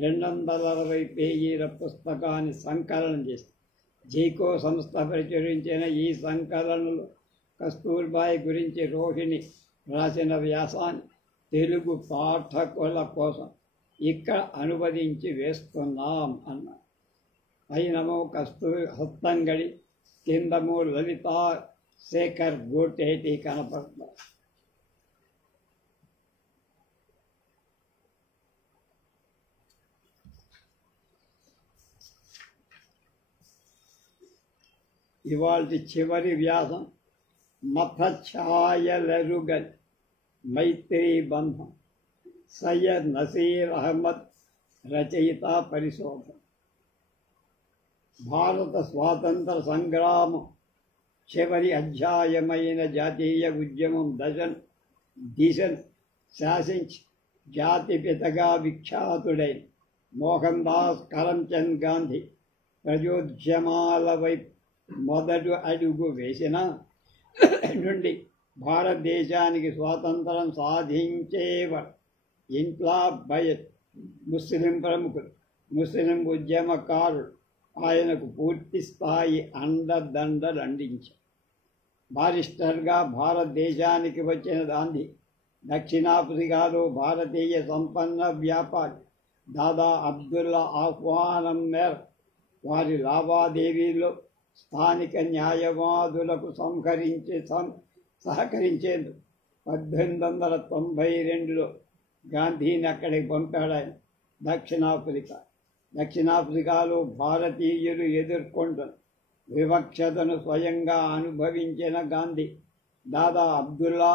260 పేజీల పుస్తకాన్ని సంకలనం చేసింది. జీకో సంస్థ ప్రచురించిన ఈ సంకలనంలో కస్తూర్బాయి గురించి రోహిణి రాసిన వ్యాసాన్ని తెలుగు పాఠకుల కోసం ఇక్కడ అనువదించి వేస్తున్నాం అన్నారు. పైనమో హత్తంగడి, కిందమో లలితా శేఖర్ గోటేటి కనపడతారు. ఇవాళ చివరి వ్యాసం మతఛాయలెరుగని మైత్రీ బంధం, సయ్యద్ నసీర్ అహ్మద్ రచయిత పరిశోధన. భారత స్వాతంత్ర సంగ్రామం చివరి అధ్యాయమైన జాతీయ ఉద్యమం దిశను శాసించి జాతిపితగా విఖ్యాతుడైన మోహన్ దాస్ కరమ్చంద్ గాంధీ ప్రజోద్యమాల వైపు మొదటి అడుగు వేసిన నుండి భారతదేశానికి స్వాతంత్రం సాధించేవారు ఇంట్లా బయత్ ముస్లిం ప్రముఖులు, ముస్లిం ఉద్యమకారులు ఆయనకు పూర్తి స్థాయి అండదండలు అందించారు. బారిస్టర్గా భారతదేశానికి వచ్చిన గాంధీ దక్షిణాఫ్రికాలో భారతీయ సంపన్న వ్యాపారి దాదా అబ్దుల్లా ఆహ్వానం మేరకు వారి లావాదేవీలో స్థానిక న్యాయవాదులకు సహకరించేందుకు 1892లో గాంధీని అక్కడికి పంపాడు ఆయన. దక్షిణాఫ్రికాలో భారతీయులు ఎదుర్కొంటున్న వివక్షతను స్వయంగా అనుభవించిన గాంధీ దాదా అబ్దుల్లా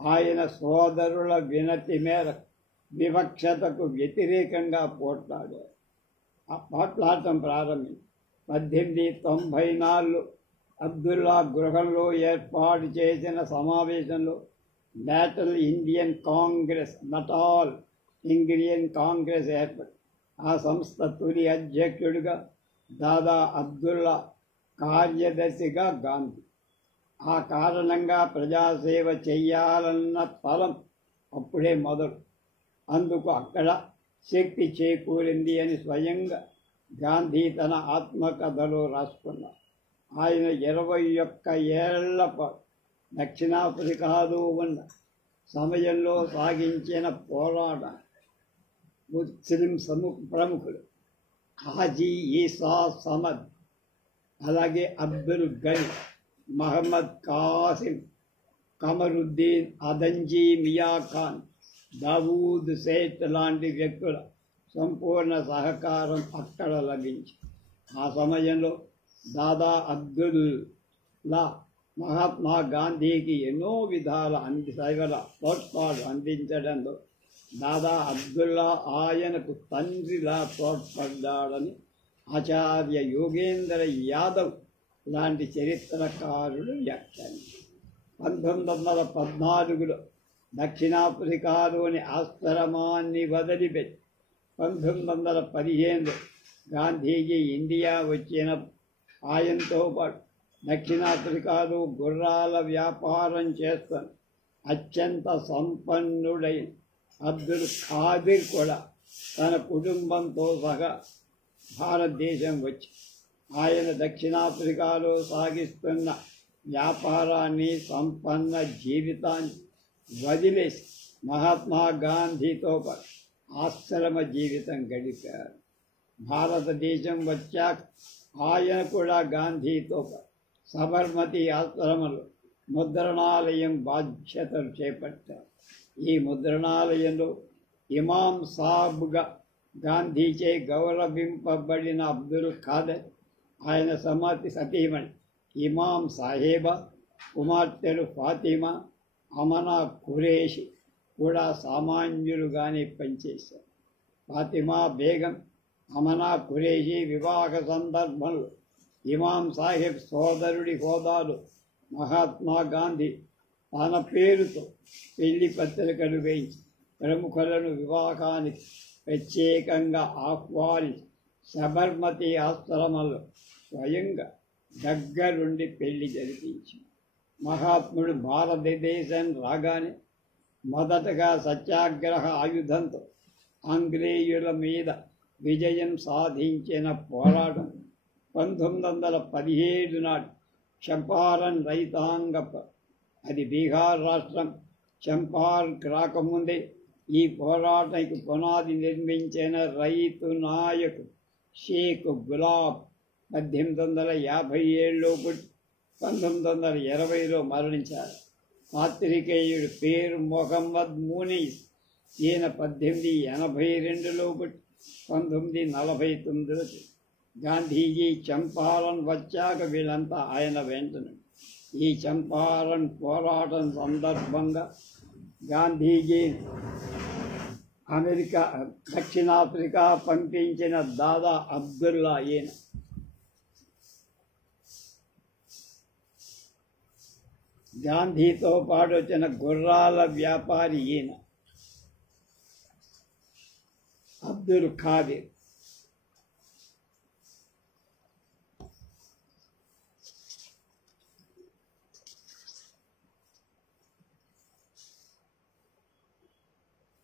ఆయన సోదరుల వినతి మేరకు వివక్షతకు వ్యతిరేకంగా పోట్లాడటం ప్రారంభించారు. 1894 అబ్దుల్లా గృహంలో ఏర్పాటు చేసిన సమావేశంలో National Indian Congress Natal Indian Congress ఏర్పడి ఆ సంస్థ తొలి అధ్యక్షుడిగా దాదా అబ్దుల్లా, కార్యదర్శిగా గాంధీ. ఆ కారణంగా ప్రజాసేవ చెయ్యాలన్న తలం అప్పుడే మొదలు. అందుకు అక్కడ శక్తి చేకూరింది అని స్వయంగా గాంధీ తన ఆత్మకథలో రాసుకున్నారు. ఆయన 21 ఏళ్ల పాటు దక్షిణాఫ్రికాలో ఉన్న సమయంలో సాగించిన పోరాటం ముస్లిం ప్రముఖులు హాజీ ఈసా సమద్, అలాగే అబ్దుల్ గని, మహమ్మద్ కాసిం, కమరుద్దీన్ అదంజీ, మియా ఖాన్, దావూద్ సేఠ్ లాంటి వ్యక్తుల సంపూర్ణ సహకారం అక్కడ లభించింది. ఆ సమయంలో దాదా అబ్దుల్లా మహాత్మా గాంధీకి ఎన్నో విధాల సేవల తోడ్పాటు అందించడంలో దాదా అబ్దుల్లా ఆయనకు తండ్రిలా తోడ్పడ్డాడని ఆచార్య యోగేంద్ర యాదవ్ లాంటి చరిత్రకారులు వ్యాఖ్యానించారు. 1914లో దక్షిణాఫ్రికాలోని ఆశ్రమాన్ని వదిలిపెట్టి 1915లో గాంధీజీ ఇండియా వచ్చిన ఆయనతో పాటు దక్షిణాఫ్రికాలో గుర్రాల వ్యాపారం చేస్తున్న అత్యంత సంపన్నుడైన అబ్దుల్ ఖాదిర్ కూడా తన కుటుంబంతో సహా భారతదేశం వచ్చి ఆయన దక్షిణాఫ్రికాలో సాగిస్తున్న వ్యాపారాన్ని, సంపన్న జీవితాన్ని వదిలేసి మహాత్మా గాంధీతో పాటు ఆశ్రమ జీవితం గడిపారు. భారతదేశం వచ్చాక ఆయన కూడా గాంధీతో పాటు సబర్మతి ఆశ్రమంలో ముద్రణాలయం బాధ్యతలు చేపట్టారు. ఈ ముద్రణాలయంలో ఇమాం సాబ్గా గాంధీచే గౌరవింపబడిన అబ్దుల్ ఖాదర్, ఆయన సతీమణి ఇమాం సాహేబా, కుమార్తెలు ఫాతిమా, అమనా ఖురేషి కూడా సామాన్యులుగానే పనిచేశారు. ఫాతిమా బేగం, అమనా ఖురేషి వివాహ సందర్భంలో ఇమాం సాహెబ్ సోదరుడి హోదాలో మహాత్మా గాంధీ తన పేరుతో పెళ్లి పత్రికలు వేయించి ప్రముఖులను వివాహానికి ప్రత్యేకంగా ఆహ్వానించి సబర్మతి ఆశ్రమంలో స్వయంగా దగ్గరుండి పెళ్లి జరిపించి మహాత్ముడు భారతదేశం రాగానే మొదటగా సత్యాగ్రహ ఆయుధంతో ఆంగ్లేయుల మీద విజయం సాధించిన పోరాటం 1917 నాటి చంపారన్ రైతాంగ, అది బీహార్ రాష్ట్రం. చంపార్ రాకముందే ఈ పోరాటానికి పునాది నిర్మించిన రైతు నాయకుడు షేక్ గులాబ్ 1857లో పుట్టి 1920లో మరణించారు. పాత్రికేయుడు పేరు మొహమ్మద్ మునీస్, ఈయన 1882లో పుట్టి 1949లో. గాంధీజీ చంపారన్ వచ్చాక వీళ్ళంతా ఆయన వెంటనే. ఈ చంపారన్ పోరాటం సందర్భంగా గాంధీజీ దక్షిణాఫ్రికా పంపించిన దాదా అబ్దుల్లా ఈయన. గాంధీతో పాటు వచ్చిన గుర్రాల వ్యాపారి ఈయన అబ్దుల్ ఖాదిర్.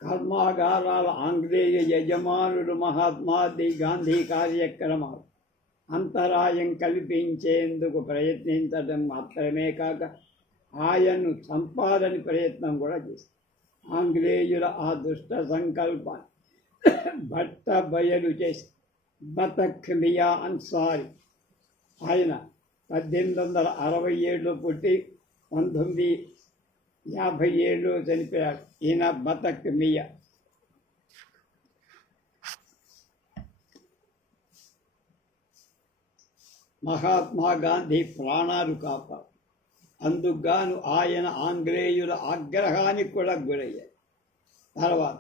కర్మాగారాల ఆంగ్లేయ యజమానులు మహాత్మాది గాంధీ కార్యక్రమాలు అంతరాయం కల్పించేందుకు ప్రయత్నించడం మాత్రమే కాక ఆయన్ను చంపాలని ప్రయత్నం కూడా చేశారు. ఆంగ్లేయుల ఆ దుష్ట సంకల్పాన్ని బట్ట బయలు చేసి బతక్ మియా అన్సారీ, ఆయన 1867లో పుట్టి 1957లో చనిపోయాడు. ఈయన బతక్ మియా. మహాత్మా గాంధీ ప్రాణాలు కాపాడు. అందుకుగాను ఆయన ఆంగ్లేయుల ఆగ్రహానికి కూడా గురయ్యారు. తర్వాత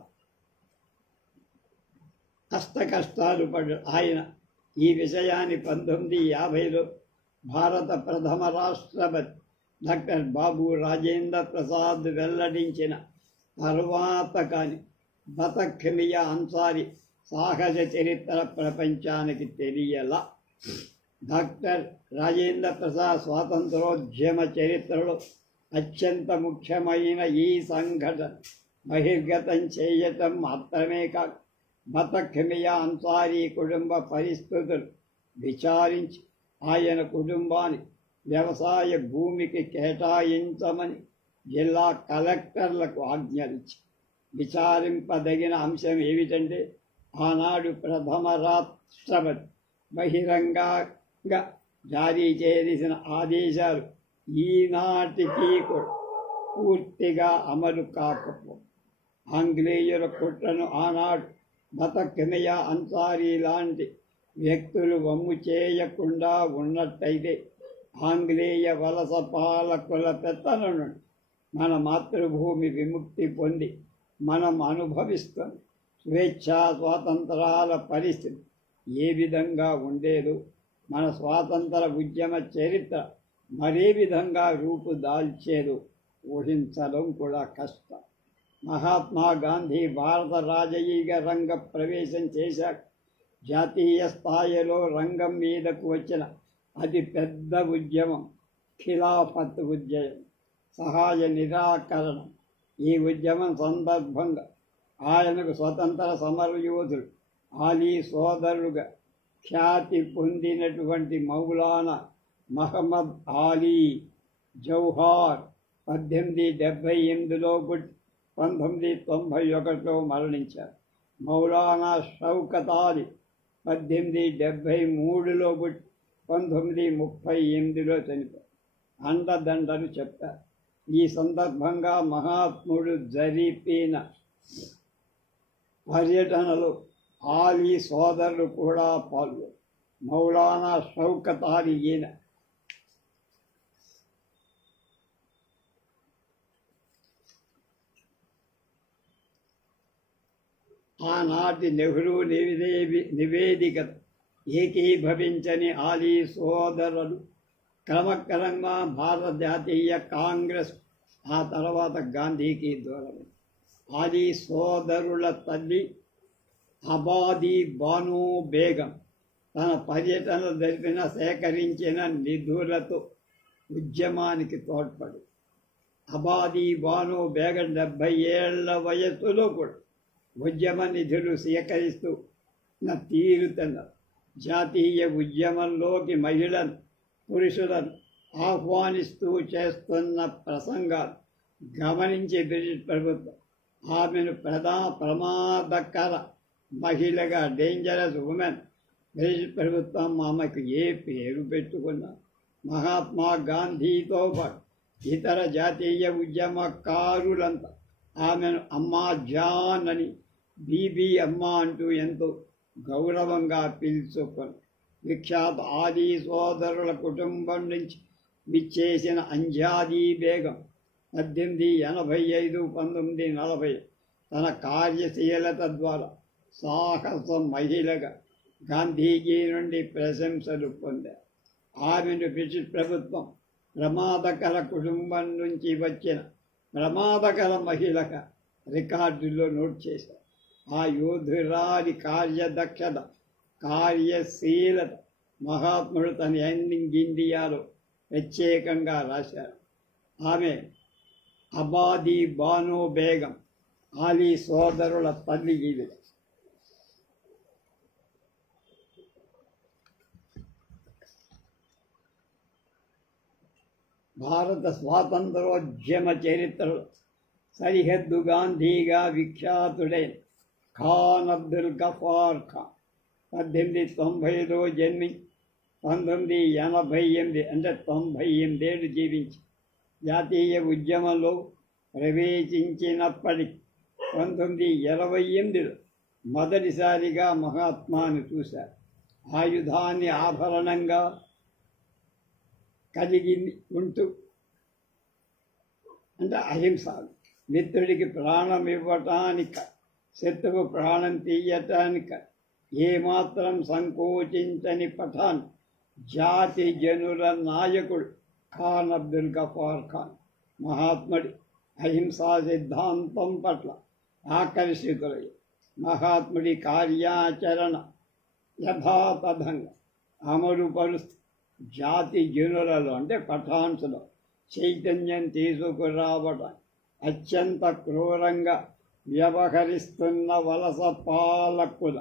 కష్టాలు పడ్డాడు. ఆయన ఈ విషయాన్ని 1950లో భారత ప్రథమ రాష్ట్రపతి డాక్టర్ బాబు రాజేంద్ర ప్రసాద్ వెల్లడించిన తర్వాత కానీ బతక్ మియా అన్సారీ సాహస చరిత్ర ప్రపంచానికి తెలియలా. డాక్టర్ రాజేంద్ర ప్రసాద్ స్వాతంత్రోద్యమ చరిత్రలో అత్యంత ముఖ్యమైన ఈ సంఘటన బహిర్గతం చేయటం మాత్రమే కాక బతక్ మియా అన్సారీ కుటుంబ పరిస్థితులు విచారించి ఆయన కుటుంబాన్ని వ్యవసాయ భూమికి కేటాయించమని జిల్లా కలెక్టర్లకు ఆజ్ఞలించి విచారింపదగిన అంశం ఏమిటంటే ఆనాడు ప్రథమ రాష్ట్రపతి బహిరంగంగా జారీ చేసిన ఆదేశాలు ఈనాటికి కూడా పూర్తిగా అమలు కాకపో ఆంగ్లేయుల కుట్రను ఆనాడు బతక్ మియా అన్సారీ లాంటి వ్యక్తులు వమ్ము చేయకుండా ఉన్నట్టయితే ఆంగ్లేయ వలస పాలకుల పెత్తనం నుండి మన మాతృభూమి విముక్తి పొంది మనం అనుభవిస్తున్న స్వేచ్ఛా స్వాతంత్రాల పరిస్థితి ఏ విధంగా ఉండేదో, మన స్వాతంత్ర ఉద్యమ చరిత్ర మరే విధంగా రూపుదాల్చేదో ఊహించడం కూడా కష్టం. మహాత్మా గాంధీ భారత రాజకీయ రంగ ప్రవేశం చేశాక జాతీయ స్థాయిలో రంగం మీదకు వచ్చిన అతి పెద్ద ఉద్యమం ఖిలాఫత్ ఉద్యమం, సహాయ నిరాకరణ. ఈ ఉద్యమం సందర్భంగా ఆయనకు స్వతంత్ర సమరయోధుడు ఆలీ సోదరుడుగా ఖ్యాతి పొందినటువంటి మౌలానా మహమ్మద్ ఆలీ జౌహార్ 1878లో పుట్టి 1991లో మరణించారు. మౌలానా షౌకత్ అలీ 1873లో పుట్టి 1938లో చనిపోయారు. అండదండలు చెప్పారు. ఈ సందర్భంగా మహాత్ముడు జరిపిన పర్యటనలో ఆలీ సోదరులు కూడా పాల్గొన్నారు. మౌలానా షౌకత్ అలీ ఈయన ఆనాటి నెహ్రూ నివేదిక ఏకీభవించని ఆలీ సోదరులు క్రమక్రమంగా భారత జాతీయ కాంగ్రెస్, ఆ తర్వాత గాంధీకి దూరం. ఆలీ సోదరుల తల్లి అబాదీ బానో బేగం తన పర్యటన జరిపిన సేకరించిన నిధులతో ఉద్యమానికి తోడ్పడి అబాదీ బానో బేగం 70 ఏళ్ల వయస్సులో కూడా ఉద్యమ నిధులు సేకరిస్తూ తీరుతున్నారు. జాతీయ ఉద్యమంలోకి మహిళలు పురుషులను ఆహ్వానిస్తూ చేస్తున్న ప్రసంగాలు గమనించి బ్రిటిష్ ప్రభుత్వం ఆమెను ప్రమాదకర మహిళగా, డేంజరస్ ఉమెన్, బ్రిటిష్ ప్రభుత్వం ఆమెకు ఏ పేరు పెట్టుకున్నా మహాత్మా గాంధీతో పాటు ఇతర జాతీయ ఉద్యమకారులంతా ఆమెను అమ్మా జాన్ అని, బీబీ అమ్మ అంటూ ఎంతో గౌరవంగా పిలుచుకొని విఖ్యాత ఆలీ సోదరుల కుటుంబం నుంచి విచ్చేసిన అంజాదీ బేగం 1885-1940 తన కార్యశీలత ద్వారా సాహస మహిళగా గాంధీజీ నుండి ప్రశంసలు పొందారు. ఆమెను బ్రిటిష్ ప్రభుత్వం ప్రమాదకర కుటుంబం నుంచి వచ్చిన ప్రమాదకర మహిళగా రికార్డుల్లో నోట్ చేశారు. ఆ యోధురాలి కార్యదక్షత, కార్యశీలత మహాత్ముడు తన యంగ్ ఇండియాలో ప్రత్యేకంగా రాశారు. ఆమె అబాదీ బానో బేగం, ఆలీ సోదరుల తల్లి. ఈవిడ భారత స్వాతంత్రోద్యమ చరిత్రలో సరిహద్దు గాంధీగా విఖ్యాతుడైన ఖాన్ అబ్దుల్ గఫార్ ఖాన్ 1890లో జన్మించి 1988 అంటే 98 ఏళ్ళు జీవించి జాతీయ ఉద్యమంలో ప్రవేశించినప్పటికీ 1928లో మొదటిసారిగా మహాత్మాను చూశారు. ఆయుధాన్ని ఆభరణంగా కలిగి ఉంటూ, అంటే అహింస, మిత్రుడికి ప్రాణం ఇవ్వటానిక, శత్రువు ప్రాణం తీయటానిక ఏమాత్రం సంకోచించని పఠాన్ జాతి జనుల నాయకుడు ఖాన్ అబ్దుల్ గఫార్ ఖాన్ మహాత్ముడి అహింసా సిద్ధాంతం పట్ల ఆకర్షితులై మహాత్ముడి కార్యాచరణ యథాతథంగా అమలుపరుస్తూ జాతి జనులలో అంటే పఠాన్స్లో చైతన్యం తీసుకురావడం అత్యంత క్రూరంగా వ్యవహరిస్తున్న వలస పాలకుల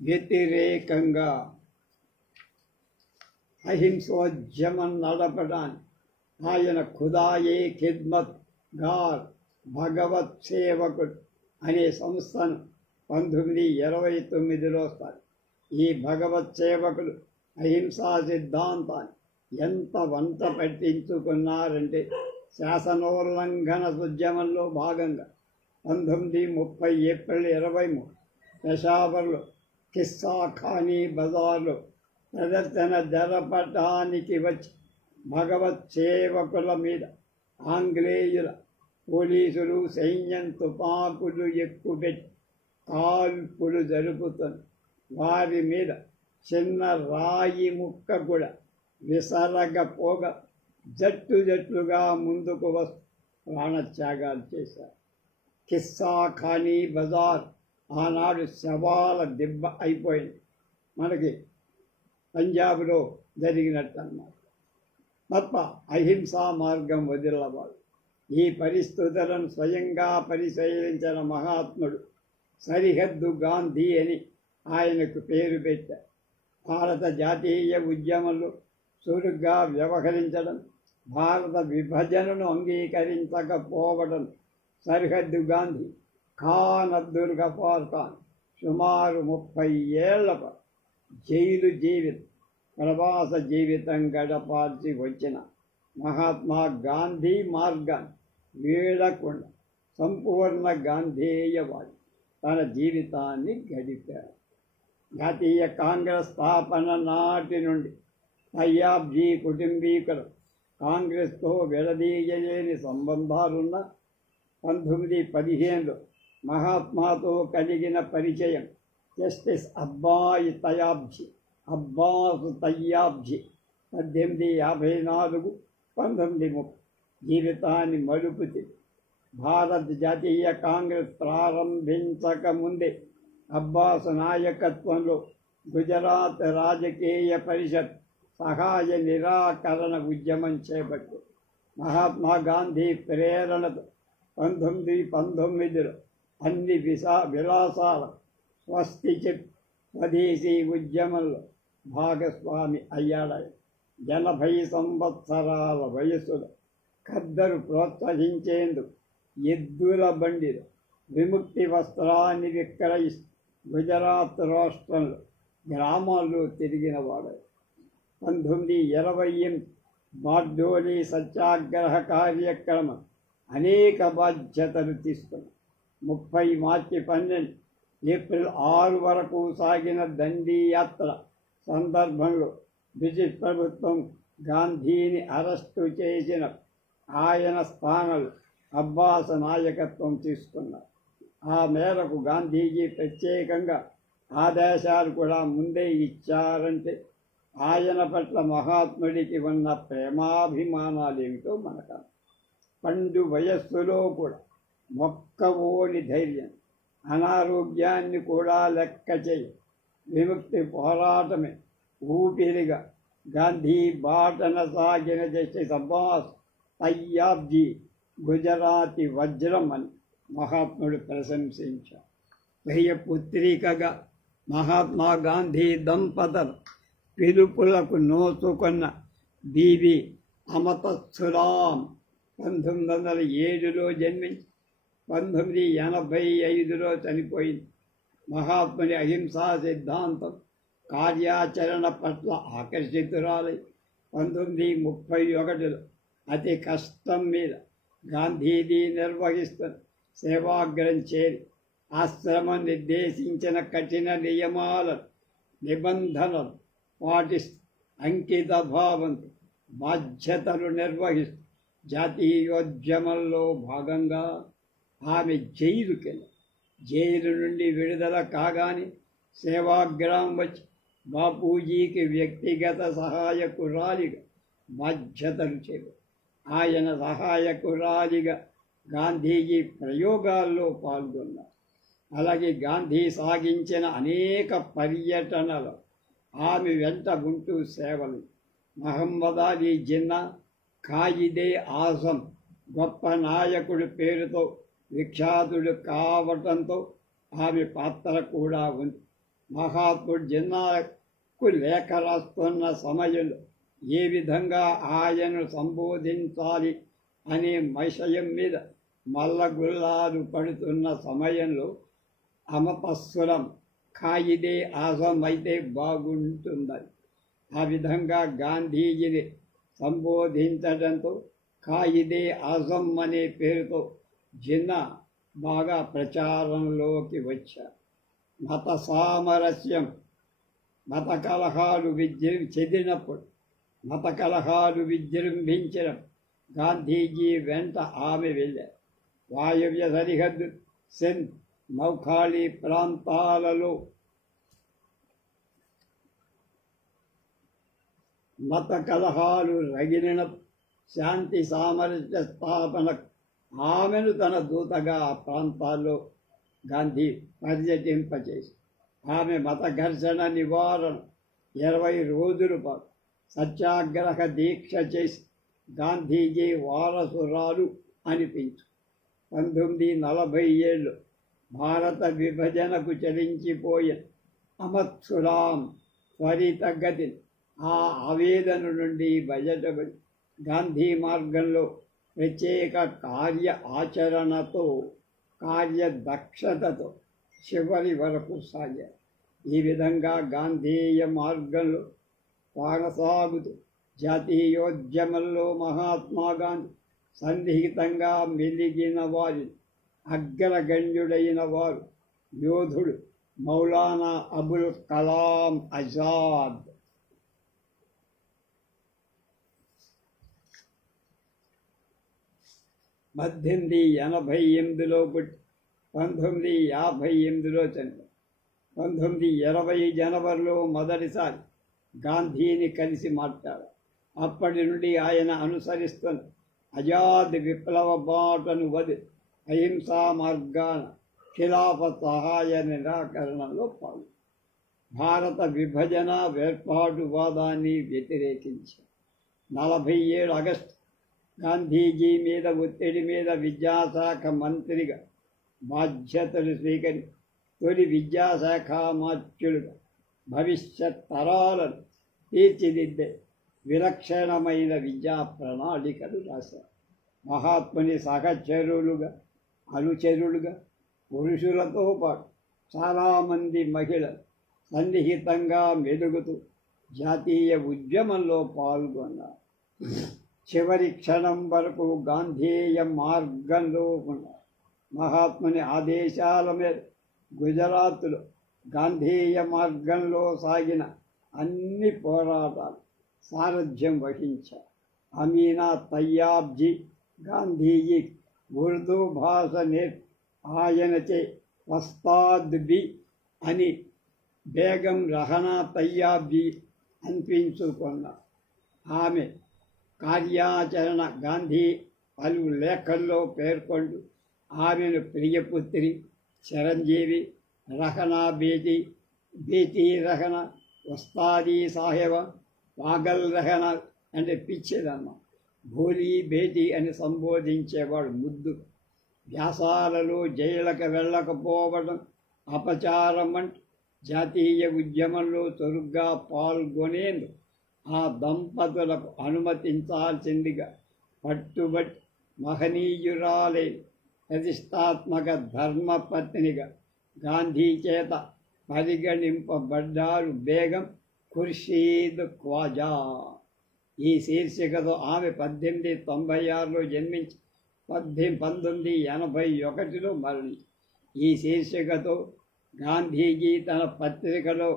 వ్యతిరేకంగా అహింసోద్యమం నడపడానికి ఆయన ఖుదాయే ఖిద్మత్ గార్ భగవత్ సేవకుడు అనే సంస్థను 1929లో స్థాపించారు. ఈ భగవత్ సేవకులు అహింసా సిద్ధాంతాన్ని ఎంత వంట పట్టించుకున్నారంటే శాసనోల్లంఘన ఉద్యమంలో భాగంగా 1930 ఏప్రిల్ 23 పెషావర్లో కిస్సా ఖానీ బజార్లో ప్రదర్శన జరపటానికి వచ్చి భగవత్ సేవకుల మీద ఆంగ్లేయుల పోలీసులు సైన్యం తుపాకులు ఎక్కుపెట్టి కాల్పులు జరుపుతున్న వారి మీద చిన్న రాయి ముక్క కూడా విసరగపోగా జట్టుగా ముందుకు వస్తూ ప్రాణత్యాగాలు చేశారు. కిస్సా ఖానీ బజార్ ఆనాడు శవాల దిబ్బ అయిపోయింది. మనకి పంజాబ్లో జరిగినట్టు అన్నమాట. తప్ప అహింసా మార్గం వదిలవాడు. ఈ పరిస్థితులను స్వయంగా పరిశీలించిన మహాత్ముడు సరిహద్దు గాంధీ అని ఆయనకు పేరు పెట్టారు. భారత జాతీయ ఉద్యమంలో చురుగ్గా వ్యవహరించడం, భారత విభజనను అంగీకరించకపోవడం సరిహద్దు గాంధీ ఖాన్ అబ్దుల్ గఫార్ ఖాన్ సుమారు 30 ఏళ్ల జైలు జీవితం ప్రవాస జీవితం గడపాల్సి వచ్చిన మహాత్మా గాంధీ మార్గాన్ని వీడకుండా సంపూర్ణ గాంధేయవాది తన జీవితాన్ని గడిపారు. జాతీయ కాంగ్రెస్ స్థాపన నాటి నుండి తయ్యాబ్జీ కుటుంబీకులు కాంగ్రెస్తో విడదీయలేని సంబంధాలున్న 1915లో మహాత్మాతో కలిగిన పరిచయం జస్టిస్ అబ్బాస్ తయ్యాబ్జీ 1854 1930 జీవితాన్ని మలుపుతి. భారత జాతీయ కాంగ్రెస్ ప్రారంభించక ముందే అబ్బాస్ నాయకత్వంలో గుజరాత్ రాజకీయ పరిషత్ సహాయ నిరాకరణ ఉద్యమం చేపట్టి మహాత్మా గాంధీ ప్రేరణతో 1919లో అన్ని విలాసాల స్వస్తి చెప్పి స్వదేశీ ఉద్యమంలో భాగస్వామి అయ్యాడు. 80 సంవత్సరాల వయస్సులో ఖద్దరు ప్రోత్సహించేందుకు ఎద్దుల బండిలో విముక్తి వస్త్రాన్ని విక్రయిస్తూ గుజరాత్ రాష్ట్రంలో గ్రామాల్లో తిరిగిన వాడు. 1928 బార్డోలీ సత్యాగ్రహ కార్యక్రమం అనేక బాధ్యతలు తీసుకున్నాం. 30 మార్చి 12 ఏప్రిల్ 6 వరకు సాగిన దండీ యాత్ర సందర్భంలో బ్రిటిష్ ప్రభుత్వం గాంధీని అరెస్టు చేసిన ఆయన స్థానంలో అబ్బాస్ నాయకత్వం తీసుకున్నారు. ఆ మేరకు గాంధీజీ ప్రత్యేకంగా ఆదేశాలు కూడా ముందే ఇచ్చారంటే ఆయన పట్ల మహాత్ముడికి ఉన్న ప్రేమాభిమానాలేమిటో మనకు పండు వయస్సులో కూడా మొక్కవోని ధైర్యం, అనారోగ్యాన్ని కూడా లెక్క చేయి విముక్తి పోరాటమే ఊపిరిగా గాంధీ బాటన సాగిన జస్టిస్ అబ్బాస్ తయ్యాబ్జీ గుజరాతీ వజ్రం అని మహాత్ముడు ప్రశంసించారు. ప్రియ పుత్రికగా మహాత్మా గాంధీ దంపతులు పిలుపులకు నోచుకున్న బీబీ అమతసురాం 1907లో జన్మించి 1985లో చనిపోయింది. మహాత్ముని అహింసా సిద్ధాంతం కార్యాచరణ పట్ల ఆకర్షితురాలై 1931లో అతి కష్టం మీద గాంధీజీ నిర్వహిస్తున్న సేవాగ్రం చేరి ఆశ్రమం నిర్దేశించిన కఠిన నిబంధనలు పాటిస్తూ అంకిత భావంతో బాధ్యతలు నిర్వహిస్తూ జాతీయోద్యమంలో భాగంగా ఆమె జైలుకెళ్ళి జైలు నుండి విడుదల కాగానే సేవాగ్రామం వచ్చి బాపూజీకి వ్యక్తిగత సహాయకురాలిగా బాధ్యతలు చేరు. ఆయన సహాయకురాలిగా గాంధీజీ ప్రయోగాల్లో పాల్గొన్నారు. అలాగే గాంధీ సాగించిన అనేక పర్యటనలు ఆమె వెంట ఉంటూ సేవలు. మహమ్మద్ అలీ జిన్నా, ఖాయిదే ఆజం గొప్ప నాయకుడి పేరుతో విఖ్యాతుడు కావటంతో ఆమె పాత్ర కూడా ఉంది. మహాత్ముడు జిన్నాకు లేఖ రాస్తున్న సమయంలో ఏ విధంగా ఆయనను సంబోధించాలి అనే విషయం మీద మల్లగుల్లాలు పడుతున్న సమయంలో అమతస్సులం ఖాయిదే ఆజం అయితే బాగుంటుందని ఆ విధంగా గాంధీజీని సంబోధించడంతో ఖాయిదే ఆజం అనే పేరుతో జిన్నా బాగా ప్రచారంలోకి వచ్చారు. మత సామరస్యం, మత కలహాలు విజృంభించిన గాంధీజీ వెంట ఆమె వెళ్ళారు. వాయవ్య సరిహద్దు సింధ్, నౌఖాళీ ప్రాంతాలలో మత కలహాలు రగిలిన శాంతి సామరస్య స్థాపన ఆమెను తన దూతగా ఆ ప్రాంతాల్లో గాంధీ పర్యటింపచేసి ఆమె మత ఘర్షణ నివారణ 20 రోజుల పాటు సత్యాగ్రహ దీక్ష చేసి గాంధీజీ వారసురాలు అనిపించు. 1947 భారత విభజనకు చలించిపోయిన అమత్సురాం త్వరితగతిని ఆ ఆవేదన నుండి బయటపడి గాంధీ మార్గంలో ప్రత్యేక కార్యదక్షతతో చివరి వరకు సాగారు. ఈ విధంగా గాంధీయ మార్గంలో కొనసాగుతూ జాతీయోద్యమంలో మహాత్మా గాంధీ సన్నిహితంగా మెలిగిన వారి అగ్రగణ్యుడైన వారు యోధుడు మౌలానా అబుల్ కలాం ఆజాద్. 1888లో పుట్టి 1958లో చనిపోయారు. 1920 జనవరిలో మొదటిసారి గాంధీని కలిసి మాట్లాడారు. అప్పటి నుండి ఆయన అనుసరిస్తున్న ఆజాద్ విప్లవ బాటను వదిలి అహింసా మార్గాన ఖిలాఫత్ సహాయ నిరాకరణలో పాల్గొన్నారు. భారత విభజన వేర్పాటువాదాన్ని వ్యతిరేకించారు. 47 ఆగస్టు గాంధీజీ మీద ఒత్తిడి మీద విద్యాశాఖ మంత్రిగా బాధ్యతలు స్వీకరించి తొలి విద్యాశాఖ మాత్యులుగా భవిష్యత్ తరాలను తీర్చిదిద్దే విలక్షణమైన విద్యా ప్రణాళికలు రాశారు. మహాత్ముని సహచరులుగా అనుచరులుగా పురుషులతో పాటు చాలామంది మహిళలు సన్నిహితంగా మెలుగుతూ జాతీయ ఉద్యమంలో పాల్గొన్నారు. చివరి క్షణం వరకు గాంధేయ మార్గంలో ఉన్నారు. మహాత్ముని ఆదేశాల మీద గుజరాత్లో గాంధేయ మార్గంలో సాగిన అన్ని పోరాటాలు సారథ్యం వహించారు. అమీనా తయ్యాబ్జీ గాంధీజీ ఉర్దూ భాష ఆయనచే వస్తాద్ బి అని బేగం రహనా తయ్యాబ్జీ అనిపించుకున్నారు. ఆమె కార్యాచరణ గాంధీ పలు లేఖల్లో పేర్కొంటూ ఆమెను ప్రియపుత్రి, చిరంజీవి, రహనా బేటీ రహనా, వస్తాదీ సాహెబ, పాగల్ రహనా అంటే పిచ్చిదమ్మ, భోలీ బేటీ అని సంబోధించేవాడు ముద్దు. వ్యాసాలలో జైళ్ళకు వెళ్ళకపోవడం, అపచారం అంటే జాతీయ ఉద్యమంలో చురుగ్గా పాల్గొనేందుకు ఆ దంపతులకు అనుమతించాల్సిందిగా పట్టుబట్టి మహనీయురాలే ప్రతిష్టాత్మక ధర్మపత్నిగా గాంధీ చేత పరిగణింపబడ్డారు బేగం ఖుర్షీద్ ఖ్వాజా. ఈ శీర్షికతో ఆమె 1896లో జన్మించి 1981లో మరణించి ఈ శీర్షికతో గాంధీజీ తన పత్రికలో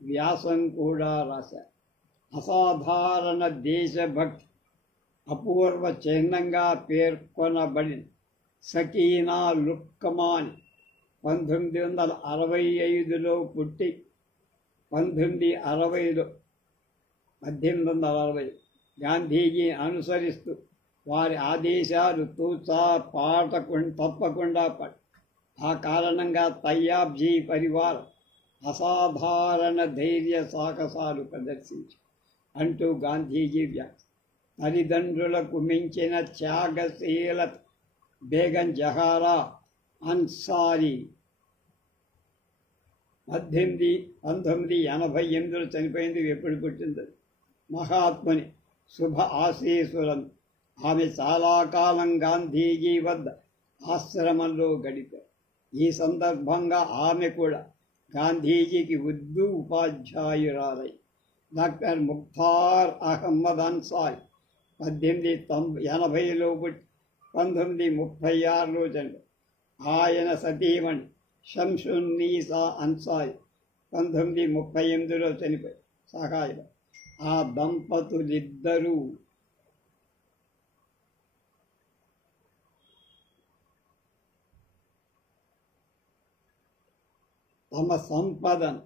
వ్యాసం కూడా రాశారు. అసాధారణ దేశభక్తి అపూర్వ చిహ్నంగా పేర్కొనబడిన సకీనా లుక్మాన్ 1865లో పుట్టి 1860 గాంధీజీ అనుసరిస్తూ వారి ఆదేశాలు తూచా తప్పకుండా ఆ కారణంగా తయ్యాబ్జీ పరివారం అసాధారణ ధైర్య సాహసాలు ప్రదర్శించి అంటూ గాంధీజీ వ్యాఖ్య. తల్లిదండ్రులకు మించిన త్యాగశీలత బేగం జహారా అన్సారీ 1988లో చనిపోయింది. ఎప్పుడు పుట్టింది? మహాత్ముని శుభ ఆశీస్సులను ఆమె చాలా కాలం గాంధీజీ వద్ద ఆశ్రమంలో గడిపారు. ఈ సందర్భంగా ఆమె కూడా గాంధీజీకి ఉర్దూ ఉపాధ్యాయురాలై డాక్టర్ ముఖ్తార్ అహ్మద్ అన్సారీ 1880లో పుట్టి 1936లో చనిపోయారు. ఆయన సతీమణి షంసున్నీసా అన్సారీ 1938లో చనిపోయారు. సహాయం ఆ దంపతులిద్దరూ తమ సంపదను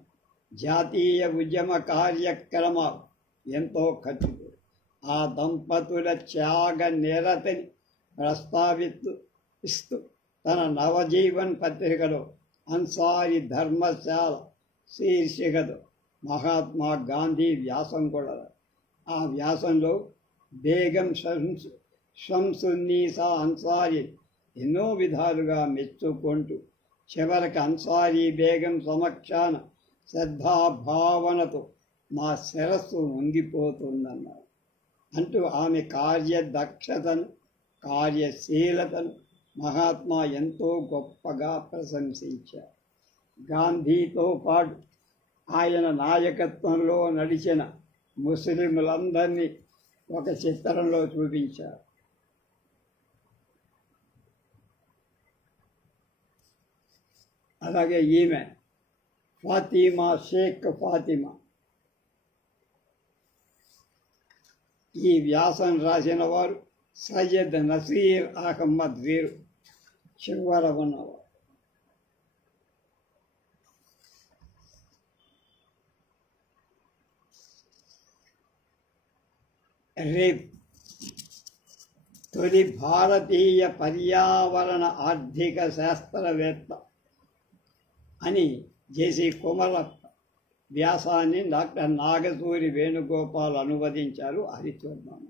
జాతీయ ఉద్యమ కార్యక్రమాలు ఎంతో ఖర్చు పెట్టారు. ఆ దంపతుల త్యాగ నిరతిని ప్రస్తావిస్తూ తన నవజీవన్ పత్రికలో అన్సారీ ధర్మశాల శీర్షికతో మహాత్మా గాంధీ వ్యాసం కూడా. ఆ వ్యాసంలో బేగం షంసున్నీసా అన్సారీ ఎన్నో విధాలుగా మెచ్చుకుంటూ చివరికి అన్సారీ బేగం సమక్షాన శ్రద్ధాభావనతో మా శిరస్సు వంగిపోతుందన్నారు అంటూ ఆమె కార్యదక్షతను కార్యశీలతను మహాత్మా ఎంతో గొప్పగా ప్రశంసించారు. గాంధీతో పాటు ఆయన నాయకత్వంలో నడిచిన ముస్లింలందరినీ ఒక చిత్రంలో చూపించారు. అలాగే ఈమె ఫాతిమా, షేక్ ఫాతిమా. ఈ వ్యాసం రాసిన వారు సయ్యద్ నసీర్ అహ్మద్. వీరు చివర ఉన్నవారు. రేప్ తొలి భారతీయ పర్యావరణ ఆర్థిక శాస్త్రవేత్త అని జేసీ కుమరప్ప వ్యాసాన్ని డాక్టర్ నాగసూరి వేణుగోపాల్ అనువదించారు. అది చూద్దాం.